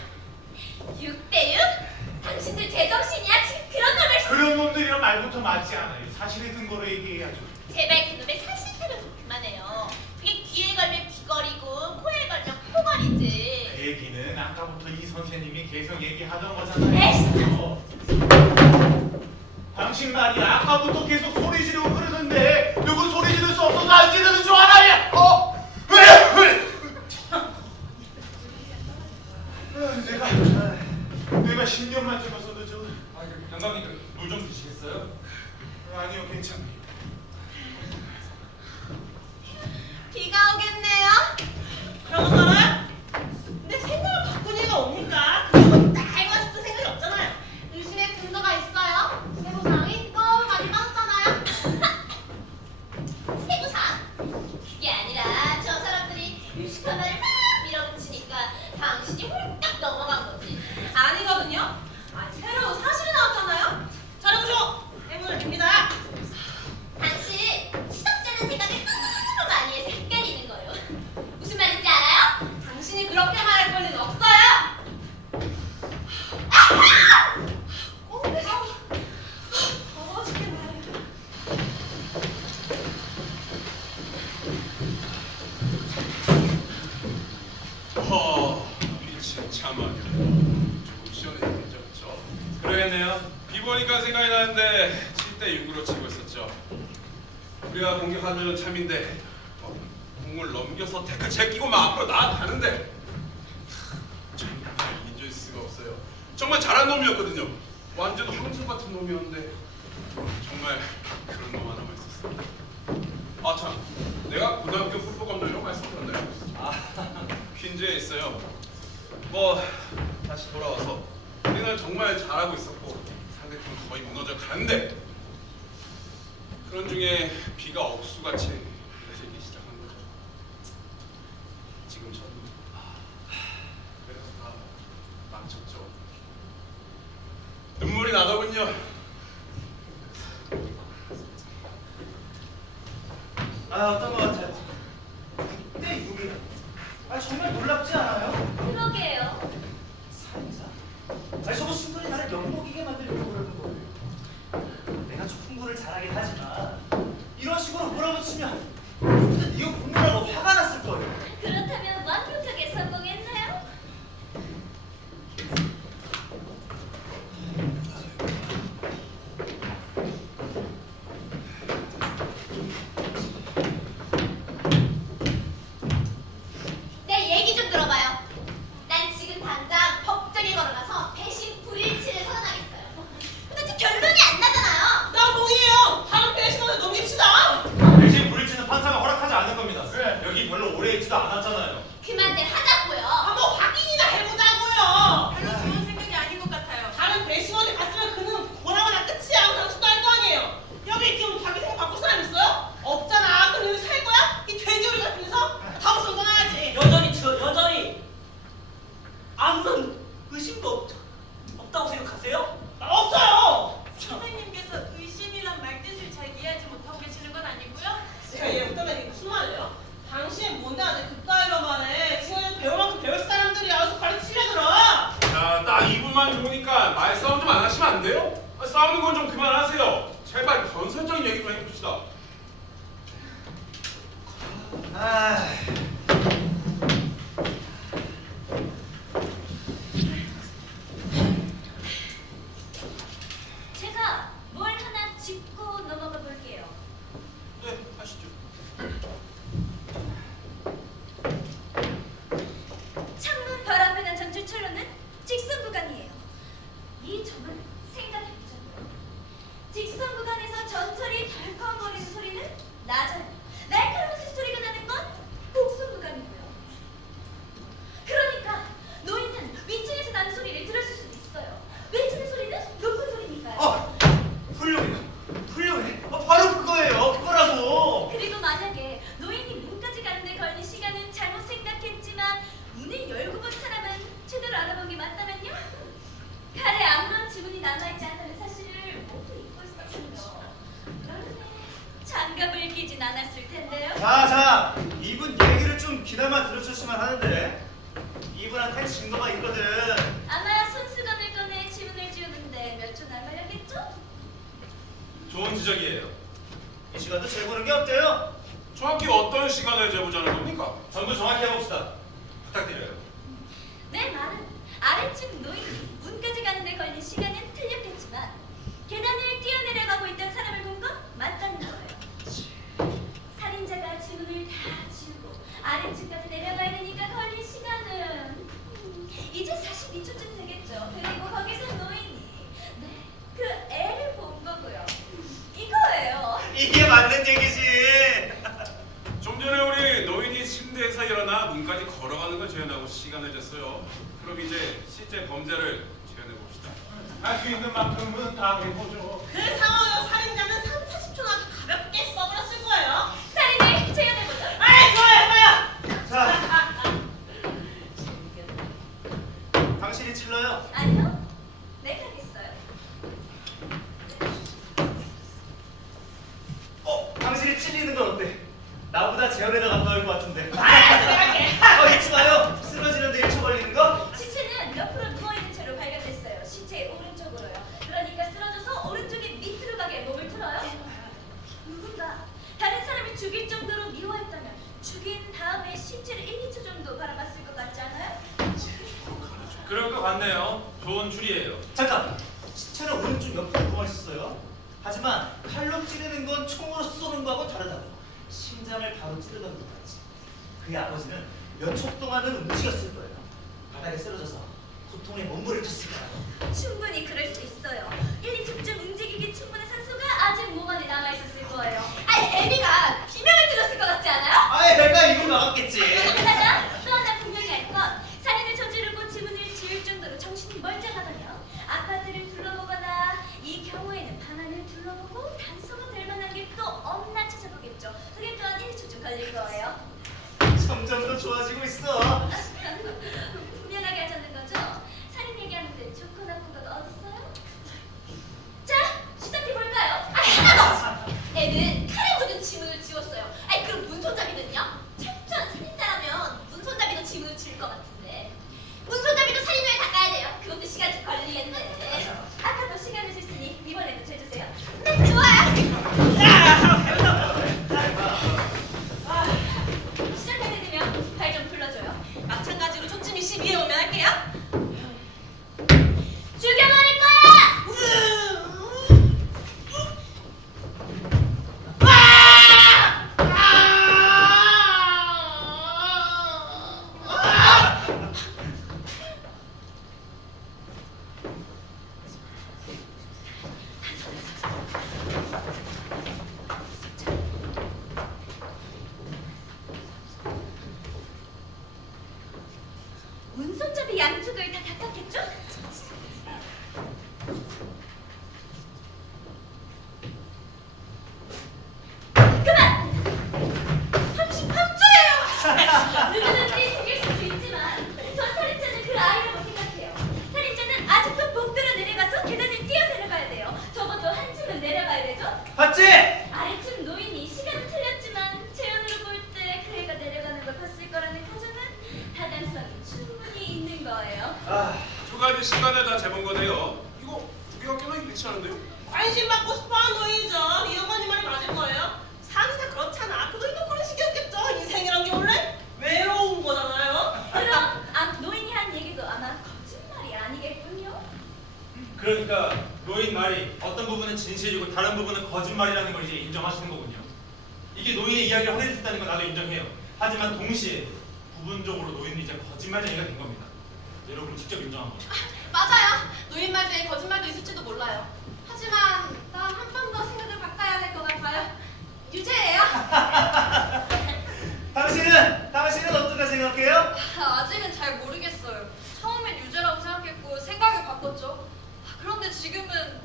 6대6? 당신들 제정신이야? 지금 그런 놈을 그런 놈들이란 말부터 맞지 않아요. 사실의 근거로 얘기해야죠. 제발 그놈의 사실대로 좀 그만해요. 그게 귀에 걸면 귀걸이고 코에 걸면 코걸이지. 그 얘기는 아까부터 이 선생님이 계속 얘기하던 거잖아요. 에이, 당신 말이야. 아까부터 계속 소리 지르고 그러는데 누구 소리 지를 수 없어서 안 지르는 줄 알아요? 내가 10년만 찍었어도 저 영감님, 물 좀 드시겠어요? 아니요 괜찮아요. 비가 오겠네요. 그러잖아요. 근데 생각을 바꾼 이유가 뭡니까? 그건 다 알고 싶은 생각이 없잖아요. 의심의 근거가 있어요. 세부상이 너무 많이 빠졌잖아요. 세부상? 그게 아니라 저 사람들이 유식한 말을 막 밀어붙이니까 당신이 홀딱 넘어간 거지. 아니거든요. 새로 사실이 나왔잖아요. 자료보쇼 해문을 빕니다. 당신 시덥잖은 생각을 너무 많이 해서 헷갈리는 거예요. 무슨 말인지 알아요? 당신이 그렇게 말할 권리는 없어요. 내가 더워 죽겠네. 빛이 참 많이 조금 시원해졌죠, 그렇죠? 그러겠네요. 비 보니까 생각이 나는데 7대 6으로 치고 있었죠. 우리가 공격하면 참인데 공을 넘겨서 태클 제끼고 막 앞으로 나아가는데 정말 잊을 수가 없어요. 정말 잘한 놈이었거든요. 완전 황소 같은 놈이었는데 정말 그런 놈 하나만 있었어요. 아 참, 내가 고등학교 풋볼 감독이라고 말씀드렸나요? 퀸즈에 있어요. 뭐 다시 돌아와서 우리는 정말 잘하고 있었고 상대팀은 거의 무너져 가는데 그런 중에 비가 억수같이 내리기 시작한 거죠. 지금 저는 그래서 다 망쳤죠. 눈물이 나더군요. 어떤 거 같아요? 그때 6이 정말 놀랍지 않아요? 그러게요. 살자. 저거 순전히 나를 엿먹이게 만들려고 그러는 거예요. 내가 좀 공부를 잘하긴 하지만 이런 식으로 몰아붙이면 그때 이거 공부라고 화가 났을 거예요. 그렇다면 완벽하게 성공했나요? 의심도 없다고 생각하세요? 없어요. 선생님께서 의심이란 말뜻을 잘 이해하지 못하고 계시는 건 아니고요. 제가 얘 못하면 이게 무슨 말이에요? 당신 뭔데 아직 그따위로 말해. 지금 배울 만큼 배울 사람들이 와서 가르치려들어. 자, 딱 2분만 좋으니까 말싸움 좀 안 하시면 안 돼요? 싸우는 건 좀 그만하세요. 제발 건설적인 얘기 좀 해봅시다. 제가 뭘 하나 짚고 넘어가 볼게요. 네, 하시죠. 창문 바로 앞에 난 전철철로는 직선 구간이에요. 이 점은 생각해보자고요. 직선 구간에서 전철이 덜컹거리는 소리는 낮아요. 날카로운 쇳소리가 나는 건 곡선 구간이고요. 그러니까 노인은 위층에서 나는 소리를 들었을 수도 있어요. 외치는 소리는 높은 소리니까요. 훌륭해. 바로 그거예요. 그거라고. 그리고 만약에 노인이 문까지 가는데 걸린 시간은 잘못 생각했지만 문을 열고 본 사람은 제대로 알아본 게 맞다면요? 칼에 아무런 지문이 남아있지 않다는 사실을 모두 잊고 있었군요. 그러네. 장갑을 끼진 않았을 텐데요. 자, 이분 얘기를 좀 귀담아 들어줬으면 하는데 이분한테 증거가 있거든. 아마 손수건을 꺼내 지문을 지우는데 몇 초는 안 걸렸겠죠? 좋은 지적이에요. 이 시간도 재보는 게 어때요? 정확히 어떤 시간을 재보자는 겁니까? 전부 정확히 해봅시다. 부탁드려요. 내 말은 아래층 노인이 문까지 가는데 걸린 시간은 틀렸겠지만 계단을 뛰어내려가고 있던 사람을 본 건 맞다는 거예요. 살인자가 지문을 다 지우고 아래층까지 내려가야 되니까 걸린 시간은 이제 42초쯤 되겠죠. 그리고 거기서 노인이 그 애를 본 거고요. 이거예요. 이게 맞는 얘기지. 좀 전에 우리 노인이 침대에서 일어나 문까지 걸어가는 걸 재현하고 시간을 쟀어요. 그럼 이제 실제 범죄를 재현해봅시다. 할 수 있는 만큼은 다 해보죠. 그 상황에서 살인자는 40초는 아주 가볍게 써버렸을 거예요. 살인을 재현해보죠. 좋아요, 해봐요. 자, 당신이 찔러요. 아니요. 내가 하겠어요. 당신이 찔리는 건 어때? 나보다 재현에 더 가까울 것 같은데. 내가 할게. 잊지 마요. 쓰러지는데 1초 걸리는 거? 시체는 옆으로 누워있는 채로 발견됐어요. 시체의 오른쪽으로요. 그러니까 쓰러져서 오른쪽이 밑으로 가게 몸을 틀어요. 누군가 다른 사람을 죽일 정도로 미워했다면 죽인 다음에 시체를 1, 2초 정도 바라봤을 것 같지 않아요? 그럴 것 같네요. 좋은 추리예요. 잠깐. 시체는 오른쪽 옆으로 누워있었어요. 하지만 칼로 찌르는 건 총으로 쏘는 거하고 다르다고. 심장을 바로 찌르던 것 같지. 그의 아버지는 몇 초 동안은 움직였을 거예요. 바닥에 쓰러져서 고통에 몸부림쳤을 거예요. 충분히 그럴 수 있어요. 1, 2초쯤 움직이기 충분한 산소가 아직 몸 안에 남아있었을 거예요. 아니, 애비가 비명을 들었을 것 같지 않아요? 내가 이걸 막았겠지. 그러나 또 하나 분명히 알 건 살인을 저지르고 지문을 지을 정도로 정신이 멀쩡하다면 아파트를 둘러보거나 이 경우에는 방안을 둘러보고 단서가 될 만한 게 또 없나 찾아보겠죠. 그게 또한 1, 2초쯤 걸릴 거예요. 점점 더 좋아지고 있어. 분명하게 하자는 거죠. 살인 가지 시간을 다 재본 거네요. 이거 두 개가 꽤나 일치하는데요? 관심 받고 싶어하는 노인이죠. 이 양반이 말이 맞을 거예요. 사는데 그렇잖아. 그 노인도 그런 식이었겠죠. 인생이란 게 원래 외로운 거잖아요. 그럼 노인이 한 얘기도 아마 거짓말이 아니겠군요. 그러니까 노인 말이 어떤 부분은 진실이고 다른 부분은 거짓말이라는 걸 이제 인정하시는 거군요. 이게 노인의 이야기를 확인해줬다는 건 나도 인정해요. 하지만 동시에 부분적으로 노인은 이제 거짓말쟁이가 된 겁니다. 여러분이 직접 인정한 거죠. 맞아요. 노인 말 중에 거짓말도 있을지도 몰라요. 하지만 난 한 번 더 생각을 바꿔야 될 것 같아요. 유죄예요. 당신은 어떻게 생각해요? 아직은 잘 모르겠어요. 처음엔 유죄라고 생각했고 생각을 바꿨죠. 그런데 지금은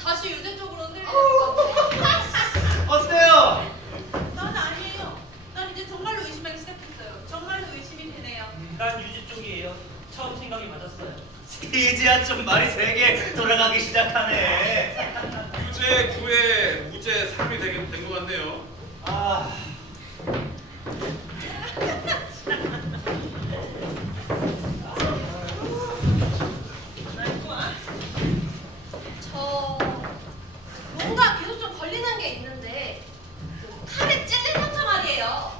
다시 유죄 쪽으로 흔들리는 것 같아요. 어때요? 난 아니에요. 난 이제 정말로 의심하기 시작했어요. 정말로 의심이 되네요. 난 유지 쪽이에요. 처음 생각이 맞았어요. 이제야 좀 말이 세게 돌아가기 시작하네. 유죄 9에 무죄 3이 된 것 같네요. 아, 저 뭔가 계속 좀 걸리는 게 있는데 칼에 찔린 상처 말이에요.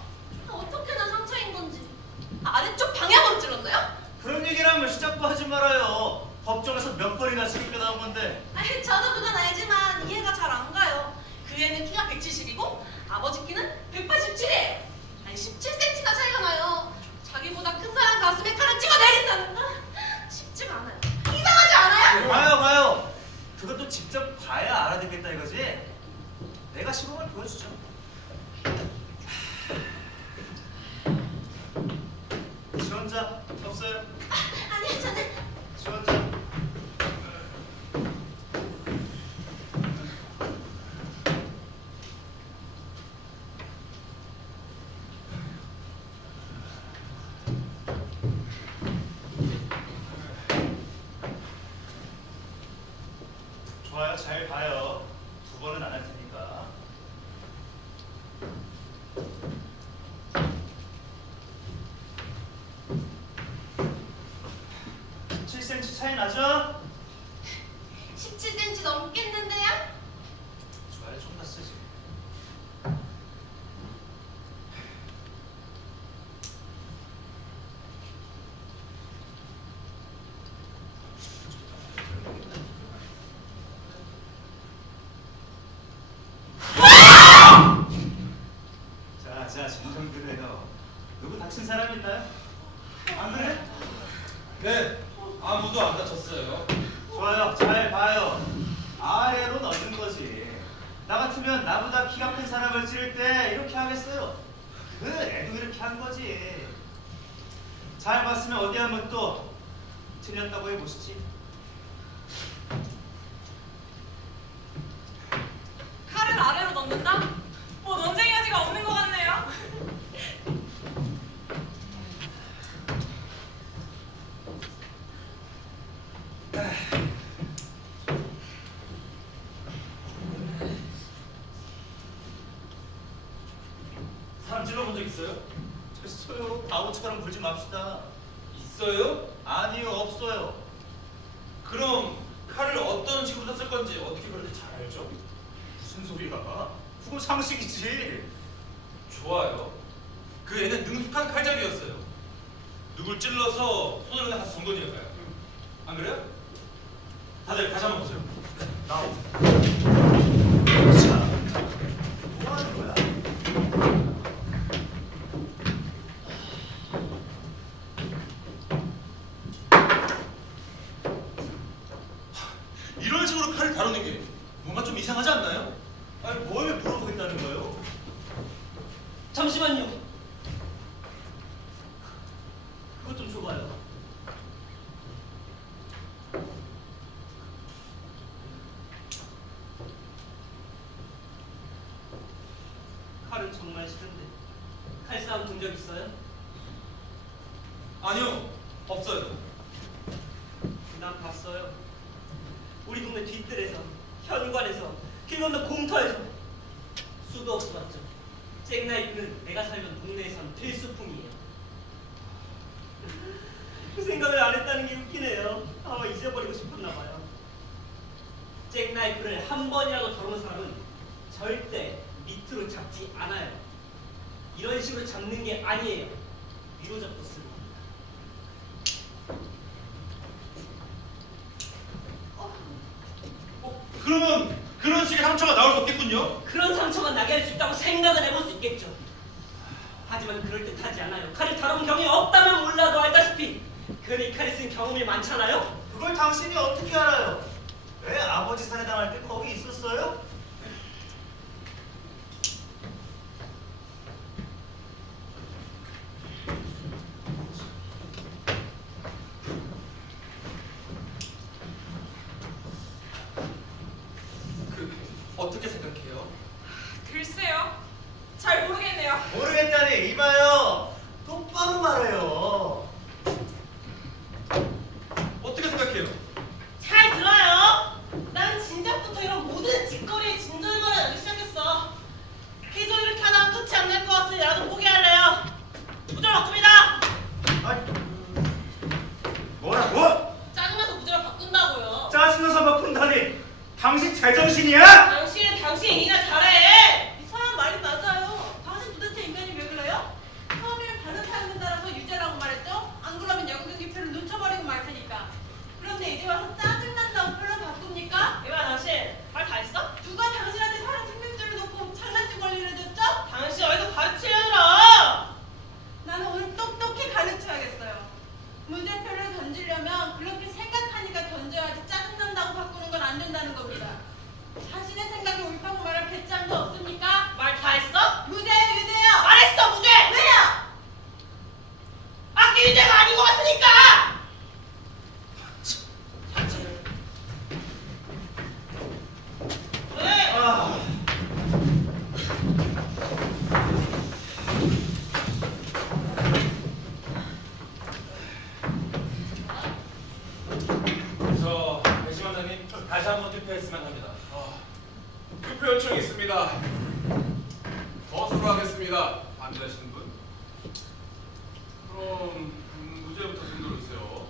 어떻게나 상처인 건지 아래쪽 방향으로 찔렀나요? 그런 얘기를 하면 시작도 하지 말아요. 법정에서 몇 번이나 지금 나온 건데. 아니, 저도 그건 알지만 이해가 잘 안 가요. 그 애는 키가 170이고 아버지 키는 187이에요. 아니 17cm나 차이가 나요. 자기보다 큰 사람 가슴에 칼을 찍어 내린다는 건 쉽지가 않아요. 이상하지 않아요? 봐요. 그것도 직접 봐야 알아듣겠다 이거지. 내가 시범을 보여주죠. 지원자 없어요? 아니요, 저는 지원자. 좋아요. 잘 봐요. 두 번은 안 할 테니까. (7cm) 차이 나죠? 17cm 넘겠는데요? 좋아요. 좀 더 쓰지. 자, 진정들해요. 누구 다친 사람 있나요? 안 그래? 네, 아무도 안 다쳤어요. 좋아요. 잘 봐요. 아래로 넣는 거지. 나 같으면 나보다 키가 큰 사람을 찌를 때 이렇게 하겠어요. 그 애도 이렇게 한 거지. 잘 봤으면 어디 한번 또 틀렸다고 해보시지. 칼을 아래로 넣는다? 뭐 논쟁의 여지가 없는 것 같네요. 사람 찔러본 적 있어요? 됐어요. 바보처럼 굴지 맙시다. 있어요? 아니요, 없어요. 그럼 칼을 어떤 식으로 썼을 건지 어떻게 그렇게 잘 알죠? 무슨 소리야? 그건 상식이지. 좋아요. 그 애는 능숙한 칼잡이였어요. 누굴 찔러서 손을 가서 정돈이랄까요? 안 그래요? 다들 다시 한번 보세요. 나오. 자, 뭐 하는 거야? 이런 식으로 칼을 다루는 게 뭔가 좀 이상하지 않나요? 아니, 뭘 물어보겠다는 거예요? 잠시만요. 그것 좀 줘봐요. 칼은 정말 싫은데 칼싸움 본 적 있어요? 아니요, 없어요. 난 봤어요. 우리 동네 뒷뜰에서, 현관에서, 길 건너 공터에서 수도 없이 봤죠. 잭나이프는 내가 살던 동네에선 필수품이에요. 그 생각을 안 했다는 게 웃기네요. 하나의 글을 한 번이라도 다루는 사람은 절대 밑으로 잡지 않아요. 이런 식으로 잡는 게 아니에요. 위로 잡고 쓰는 겁니다. 그러면 그런 식의 상처가 나올 수 없겠군요. 그런 상처가 나게 할 수 있다고 생각을 해볼 수 있겠죠. 하지만 그럴듯하지 않아요. 칼을 다룬 경험이 없다면 몰라도 알다시피 그는 이 칼을 쓴 경험이 많잖아요. 그걸 당신이 어떻게 알아요? 왜 아버지 살해당할 때 거기 있었어요? 어떻게 생각해요? 글쎄요. 잘 모르겠네요. 모르겠다니 이봐요. 똑바로 말해요. 어떻게 생각해요? 잘 들어요. 나는 진작부터 이런 모든 짓거리에 진절머리 나기 시작했어. 계속 이렇게 하다가 끝이 안 날 것 같으니 나도 포기할래요. 무죄로 바꿉니다. 아니, 뭐라고? 짜증나서 무죄로 바꾼다고요. 짜증나서 바꾼다니. 당신 제정신이야? 당신은 당신 일이나 잘해. 이 사람 말이 맞아요. 당신 도대체 인간이 왜 그래요? 처음에는 다른 사람들 따라서 유죄라고 말했죠? 안 그러면 영등기표를 놓쳐버리고 말 테니까. 그런데 이제 와서 짜증난다고 표를 바꿉니까? 이봐 당신 말 다 했어? 누가 당신한테 사람 생명줄을 놓고 장난질 권리를 줬죠? 당신 어디서 가르치려들어? 나는 오늘 똑똑히 가르쳐야겠어요. 문제표를 던지려면 그렇게 생각하니까 던져야지 짜증난다고 바꾸는 건 안 된다는 겁니다. 자신의 생각이 옳다고 말할 배짱도 없습니까? 말 다 했어? 무죄예요, 유죄예요! 말했어 무죄! 왜요? 악기 유죄가 아닌 것 같으니까! 왜? 저 배심원장님 다시 한번 투표했으면 합니다. 투표 요청이 있습니다. 거수로 하겠습니다. 반대하시는 분? 그럼 무죄부터 손들어 주세요.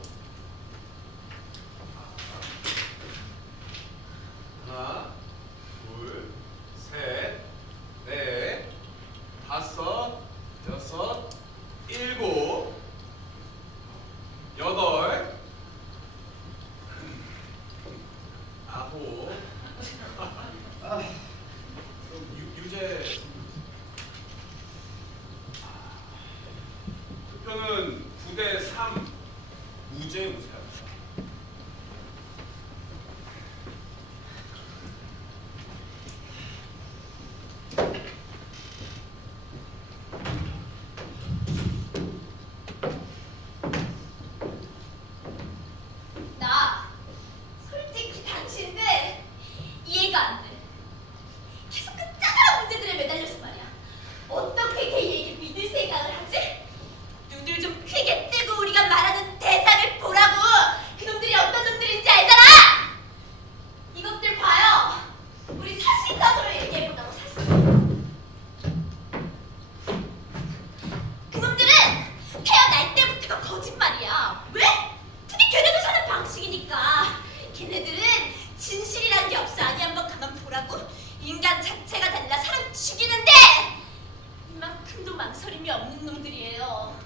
하나, 둘, 셋, 넷, 다섯, 여섯, 일곱, 여덟, 아홉. 유죄. 투표는 9대 3 무죄합니다. 나 솔직히 당신들 이해가 안 돼. 계속 그 짜잘한 문제들에 매달려서 말이야. 어떻게 걔에게 믿을 생각을 하지? 눈을 좀 크게 뜨고 우리가 말하는 대상을 보라고. 그놈들이 어떤 놈들인지 알잖아. 이것들 봐요. 우리 사실상으로 얘기해보자고. 사실상 그놈들은 태어날 때부터가 거짓말이야. 왜? 그게 걔네들 사는 방식이니까. 걔네들은 진실이란 게 없어. 아니 한번 가만 보라고. 인간 자체가 달라. 사람 죽이는데 이만큼도 망설임이 없는 놈들이에요.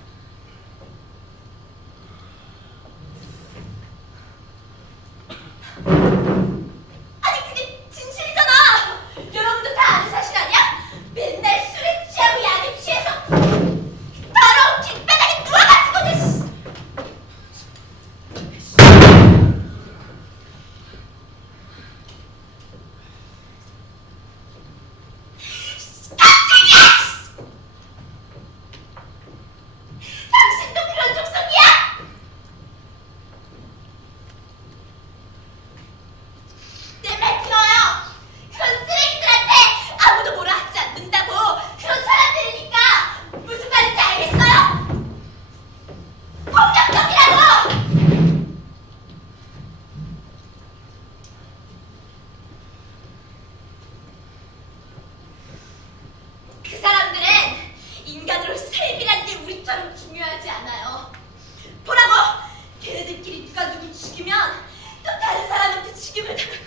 아니 그게 진실이잖아. 여러분도 다 아는 사실 아니야? 맨날 술에 취하고 약에 취해서 더러운 길바닥에 누워가지고는 당신도 그런 족속이야? 내 말 들어요. 그런 쓰레기들한테 아무도 뭐라 하지 않는다고. 그런 사람들이니까 무슨 말인지 알겠어요? 폭력적이라고. 그 사람들은 인간으로서 삶이란 게 우리처럼 중요하지 않아요. 보라고. 걔네들끼리 누가 누굴 죽이면 또 다른 사람한테 죽임을 당하고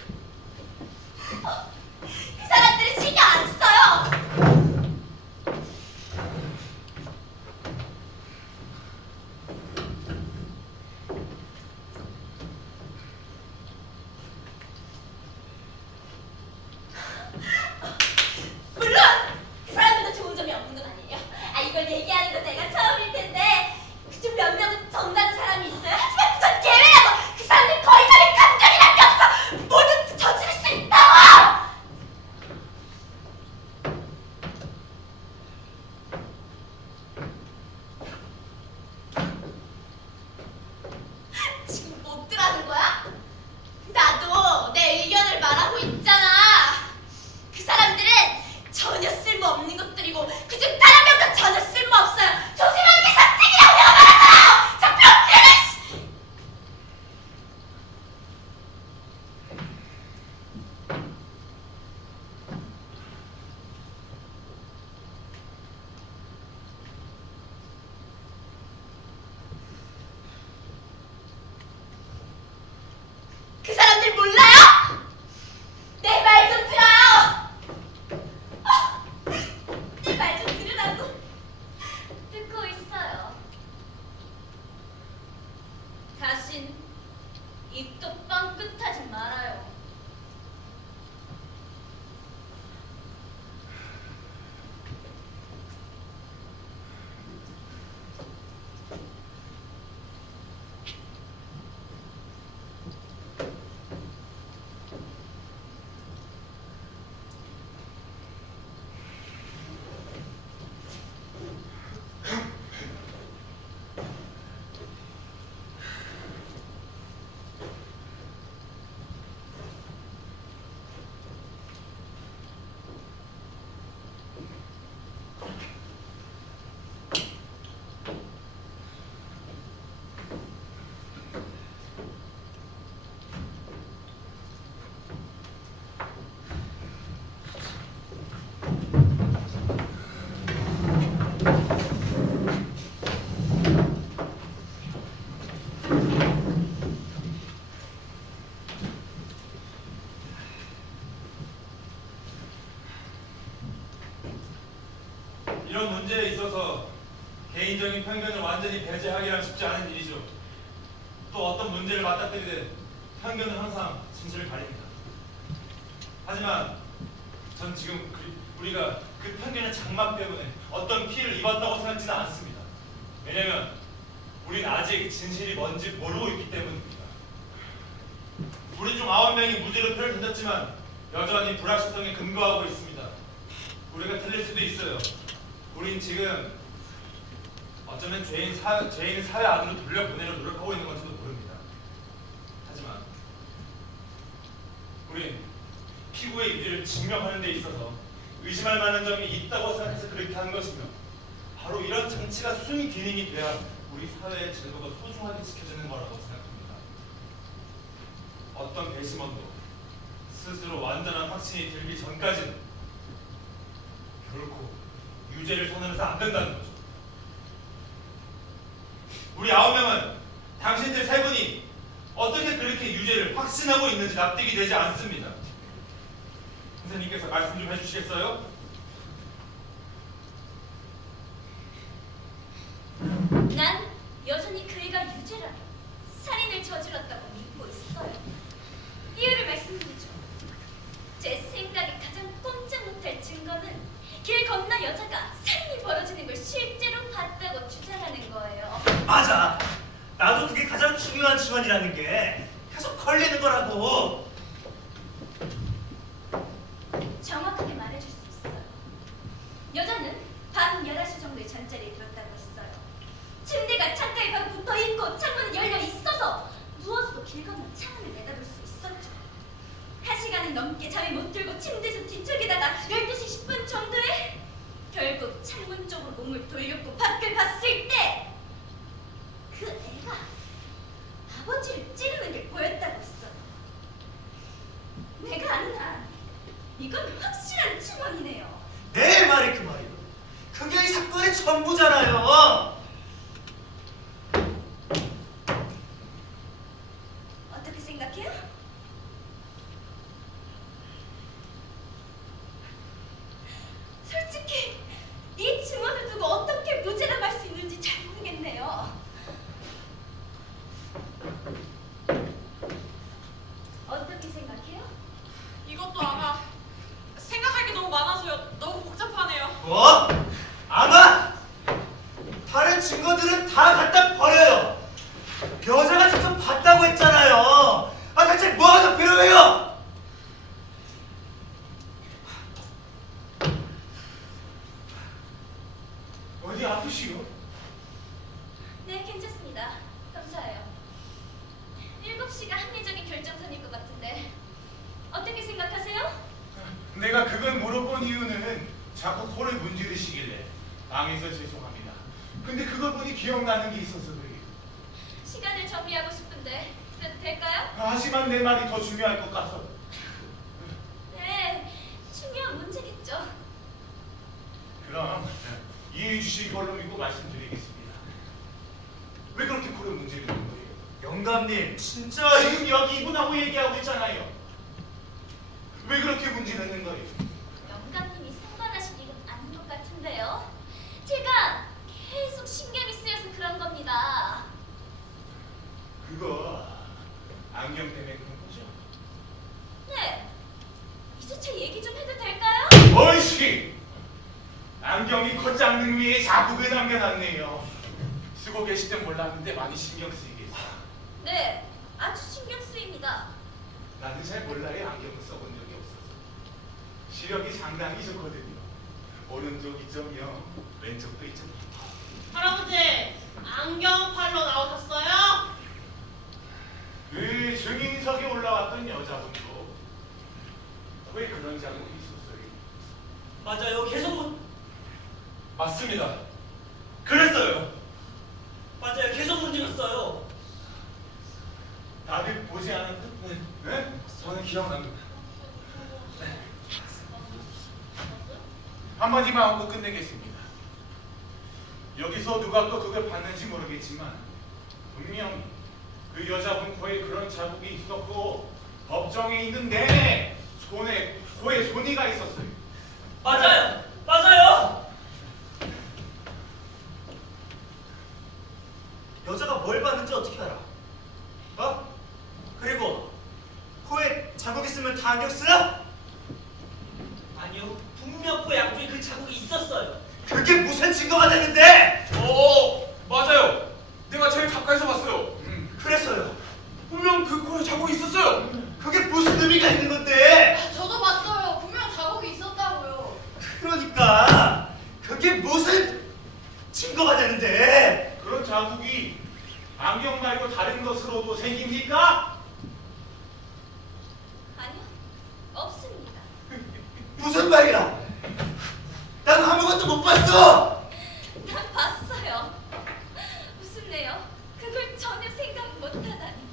입도 빵긋하지 말아요. 이런 문제에 있어서 개인적인 편견을 완전히 배제하기란 쉽지 않은 일이죠. 또 어떤 문제를 맞닥뜨리든 편견은 항상 진실을 가립니다. 하지만 전 지금 우리가 그 편견의 장막 때문에 어떤 피해를 입었다고 생각지는 않습니다. 왜냐면 우린 아직 진실이 뭔지 모르고 있기 때문입니다. 우리 중 9명이 무죄로 표를 던졌지만 여전히 불확실성에 근거하고 있습니다. 우리가 틀릴 수도 있어요. 우린 지금 어쩌면 죄인을 사회 안으로 돌려보내려 노력하고 있는 건지도 모릅니다. 하지만 우린 피고의 유죄를 증명하는 데 있어서 의심할 만한 점이 있다고 생각해서 그렇게 하는 것이며, 바로 이런 장치가 순 기능이 돼야 우리 사회의 제도가 소중하게 지켜지는 거라고 생각합니다. 어떤 배심원도 스스로 완전한 확신이 들기 전까지는 결코 유죄를 선언해서 안 된다는 거죠. 우리 9명은 당신들 3분이 어떻게 그렇게 유죄를 확신하고 있는지 납득이 되지 않습니다. 선생님께서 말씀 좀 해주시겠어요? 난 여전히 그 애가 유죄라며 살인을 저질렀다고 믿고 있어요. 이유를 말씀드리죠. 제 생각에 가장 꼼짝 못할 증거는 길 건너 여자가 살인이 벌어지는 걸 실제로 봤다고 주장하는 거예요. 맞아. 나도 그게 가장 중요한 증언이라는 게 계속 걸리는 거라고. 정확하게 말해줄 수 있어요. 여자는 밤 11시 정도에 잠자리에 들었다고 했어요. 침대가 창가에 바로 붙어 있고 창문은 열려 있어서 누워서도 길 건너 창문을 내다볼 수 있었죠. 1시간은 넘게 잠이 못 들고 침대에서 뒤척이다가 12시 10분 정도에 결국 창문 쪽으로 몸을 돌렸고 밖을 봤을 때 그 애가 아버지를 찌르는 게 보였다고 했어요. 내가 아는 한 이건 확실한 증언이네요. 내 말이 그 말이야. 그게 이 사건의 전부잖아요. 어떻게 생각해요? 솔직히 이 증언을 두고 어떻게 무죄라고 할 수 있는지 잘 모르겠네요. 어떻게 생각해요? 이것도 아마 생각할 게 너무 많아서요. 너무 복잡하네요. 뭐? 아마 다른 증거들은 다 갖다 버려요. 여자가 직접 봤다고 했잖아요. 아 대체 뭐가 더 필요해요? 어디 아프시오? 네, 괜찮습니다. 감사해요. 7시가 합리적인 결정선일 것 같은데 어떻게 생각하세요? 내가 그걸 물어본 이유는 자꾸 코를 문지르시길래 방에서 죄송합니다. 근데 그걸 보니 기억나는 게 있어서 그래요. 시간을 정리하고 싶은데 그래도 될까요? 하지만 내 말이 더 중요할 것 같아. 네, 중요한 문제겠죠. 그럼 이해해 주실 걸로 믿고 말씀드리겠습니다. 왜 그렇게 코를 문지르는 거예요? 영감님 진짜 지금 여기 이분하고 얘기하고 있잖아요. 왜 그렇게 문지르는 거예요? 영감님이 상관하실 일은 아닌 것 같은데요. 제가 계속 신경이 쓰여서 그런 겁니다. 그거 안 안경 때문에 그런 거죠? 네. 이제 제 얘기 좀 해도 될까요? 어이씨! 안경이 콧장등 위에 자국을 남겨놨네요. 쓰고 계실 땐 몰랐는데 많이 신경 쓰이겠어요. 네. 아주 신경 쓰입니다. 나는 잘 몰라요. 안경을 써본 적이 없어서. 시력이 상당히 좋거든요. 오른쪽 2점이요. 왼쪽도 2점. 할아버지, 안경 팔러 나오셨어요? 그 증인석에 올라왔던 여자분도 왜 그런 자국이 있었어요? 맞아요. 계속 맞습니다. 그랬어요. 맞아요. 계속 문질렀어요. 다들 보지 않았나? 네? 저는 기억납니다. 한마디만 하고 끝내겠습니다. 여기서 누가 또 그걸 봤는지 모르겠지만 분명히 그 여자분 코에 그런 자국이 있었고 법정에 있는 내내 코에 손이가 있었어요. 맞아요. 맞아요. 여자가 뭘 봤는지 어떻게 알아? 어? 그리고 코에 자국 있으면 다 안경 쓰나? 아니요. 분명 코에 양쪽에 그 자국이 있었어요. 그게 무슨 증거가 되는데? 맞아요. 내가 제일 가까이서 봤어요. 그래서요. 분명 그 코에 자국이 있었어요. 그게 무슨 의미가 있는 건데? 저도 봤어요. 분명 자국이 있었다고요. 그러니까 그게 무슨 증거가 되는데? 그런 자국이 안경 말고 다른 것으로도 생깁니까? 아니요. 없습니다. 무슨 말이야? 난 아무것도 못 봤어. 난 봤어요. 웃음네요. 그걸 전혀 생각 못하다니.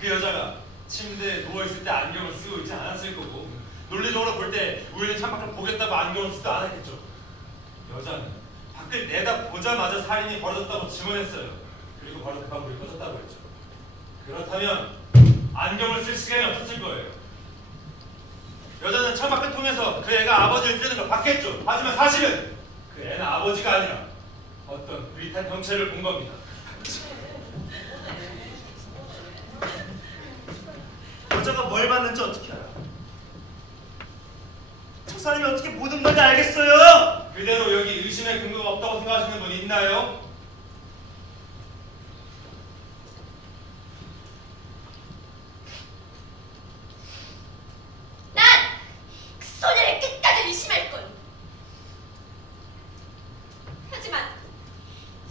그 여자가 침대에 누워있을 때 안경을 쓰고 있지 않았을 거고 논리적으로 볼 때 우연히 창밖을 보겠다고 안경을 쓰지도 않았겠죠. 여자는 밖을 내다보자마자 살인이 벌어졌다고 증언했어요. 그리고 바로 그 방불이 꺼졌다고 했죠. 그렇다면 안경을 쓸 시간이 없었을 거예요. 여자는 창밖을 통해서 그 애가 아버지를 찌르는 걸 봤겠죠. 하지만 사실은 그 애는 아버지가 아니라 어떤 위탄 형체를 본 겁니다. 여자가 뭘 봤는지 어떻게 알아? 저 사람이 어떻게 모든 걸 다 알겠어요? 그대로 여기 의심의 근거가 없다고 생각하시는 분 있나요? 난 그 소녀를 끝까지 의심할 거요. 하지만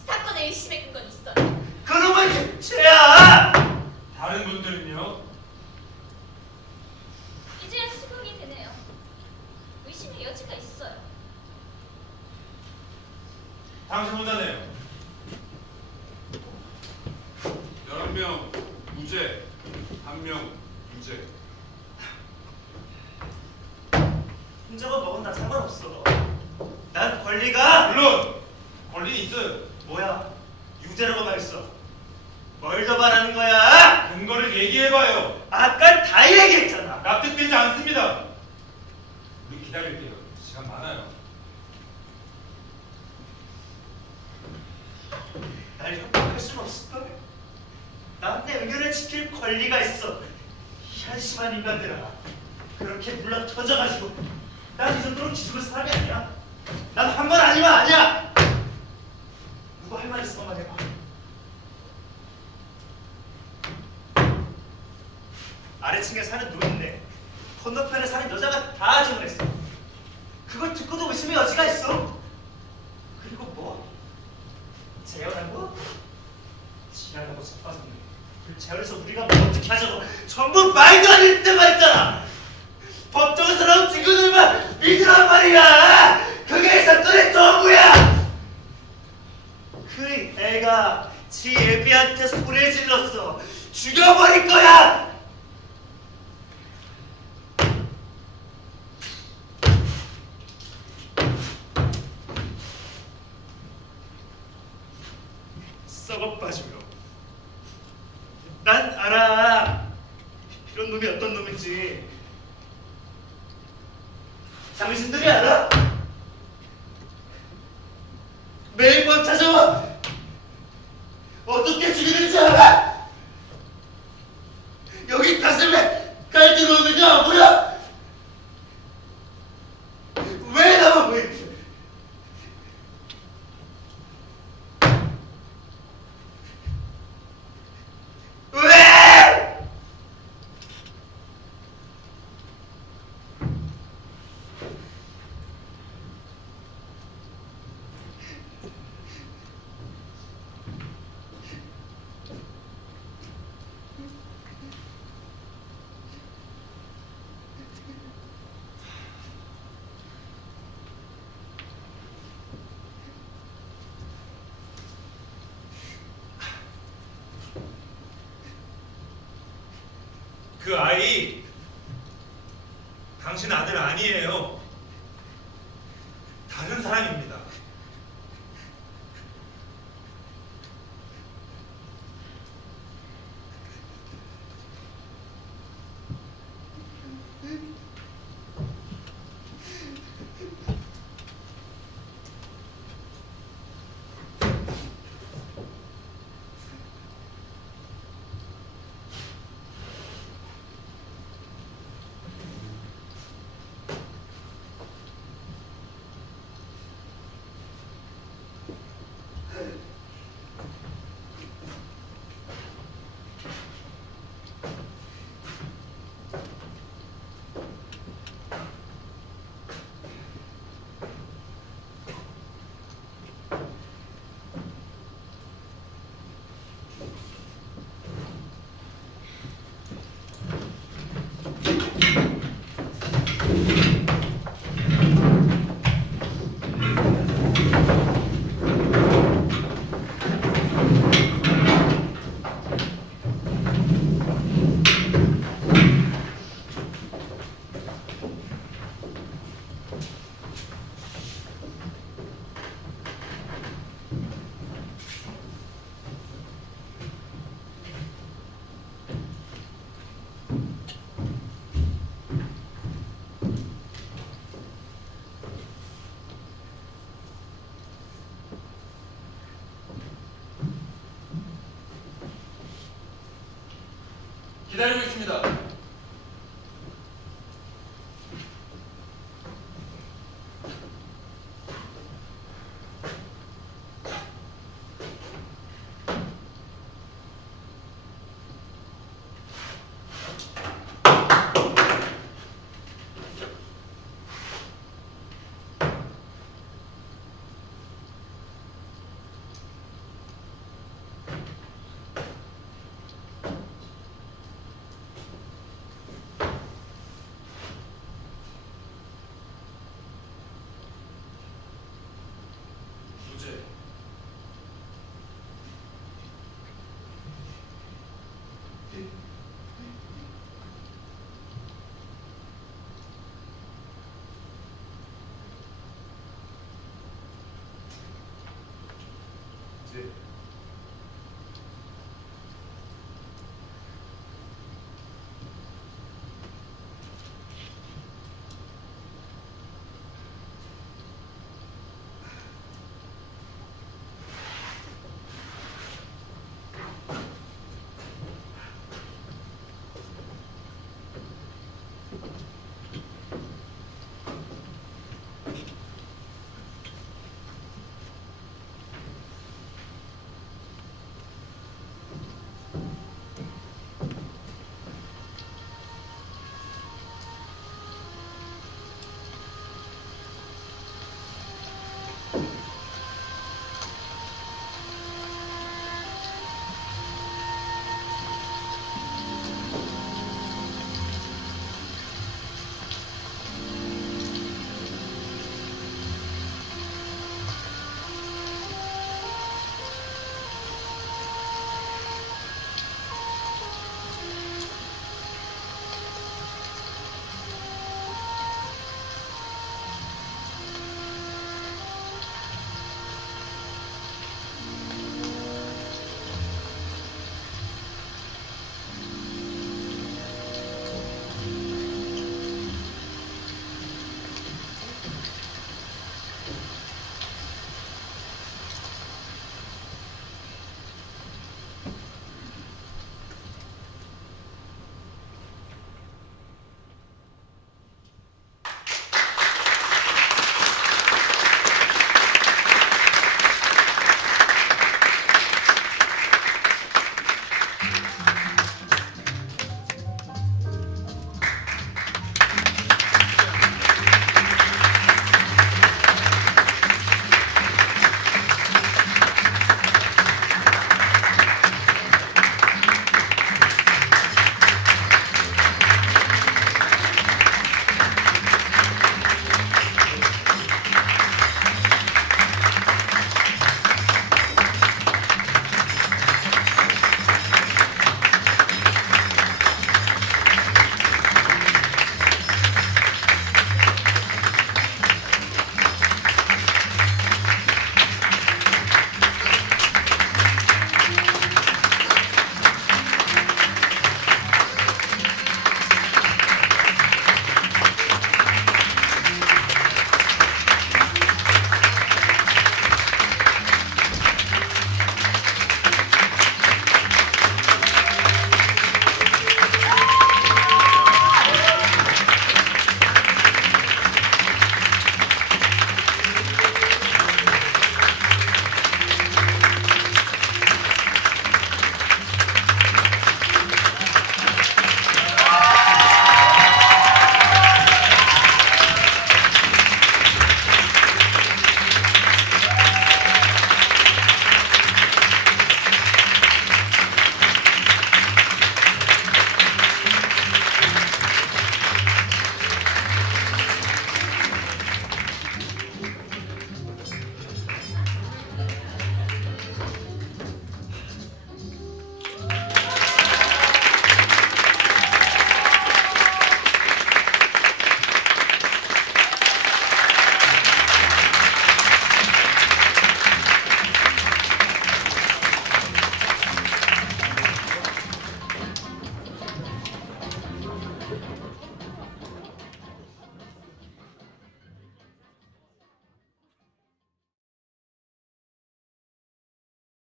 사건의 의심의 근거는 있어요. 그놈은 죄야! 다른 분들은요? 이제야 수긍이 되네요. 의심의 여지가 있어요. 당신 혼자네요. 11명 무죄, 1명 유죄. 혼자가 먹은 난 상관없어. 난 권리가 물론 권리는 있어요. 뭐야? 유죄라고 말했어. 뭘 더 바라는 거야? 근거를 얘기해봐요. 아까 다 얘기했잖아. 납득되지 않습니다. 우리 기다릴게요. 시간 많아요. 날 협박할 순 없을걸? 난 내 의견을 지킬 권리가 있어. 이 한심한 인간들아. 그렇게 물러 터져가지고 난 이 정도로 기죽을 사람이 아니야. 난 한 번 아니면 아니야. 누구 할 말 있으면 말해봐. 아래층에 사는 노인네, 건너편에 사는 여자가 다 증언했어. 그걸 듣고도 의심의 여지가 있어? 그리고 뭐? 재현하고? 지랄하고 자빠졌네. 그 재현에서 우리가 뭐 어떻게 하자고 전부 말도 안 되는 데만 있잖아. 법정에서 나온 증거들만 믿으란 말이야. 그게 이 사건의 전부야. 그 애가 지 애비한테 소리 질렀어. 죽여버릴 거야. 썩어 빠지며. 난 알아. 이런 놈이 어떤 놈인지. 당신들이 알아? 매일 밤 찾아와. 어떻게 죽이는지 알아? 여기 가슴에 칼 들어오느냐 뭐야? 왜 나만 보이지? 왜? 그 아이 당신 아들 아니에요. 다른 사람입니다. 기다리고 있습니다.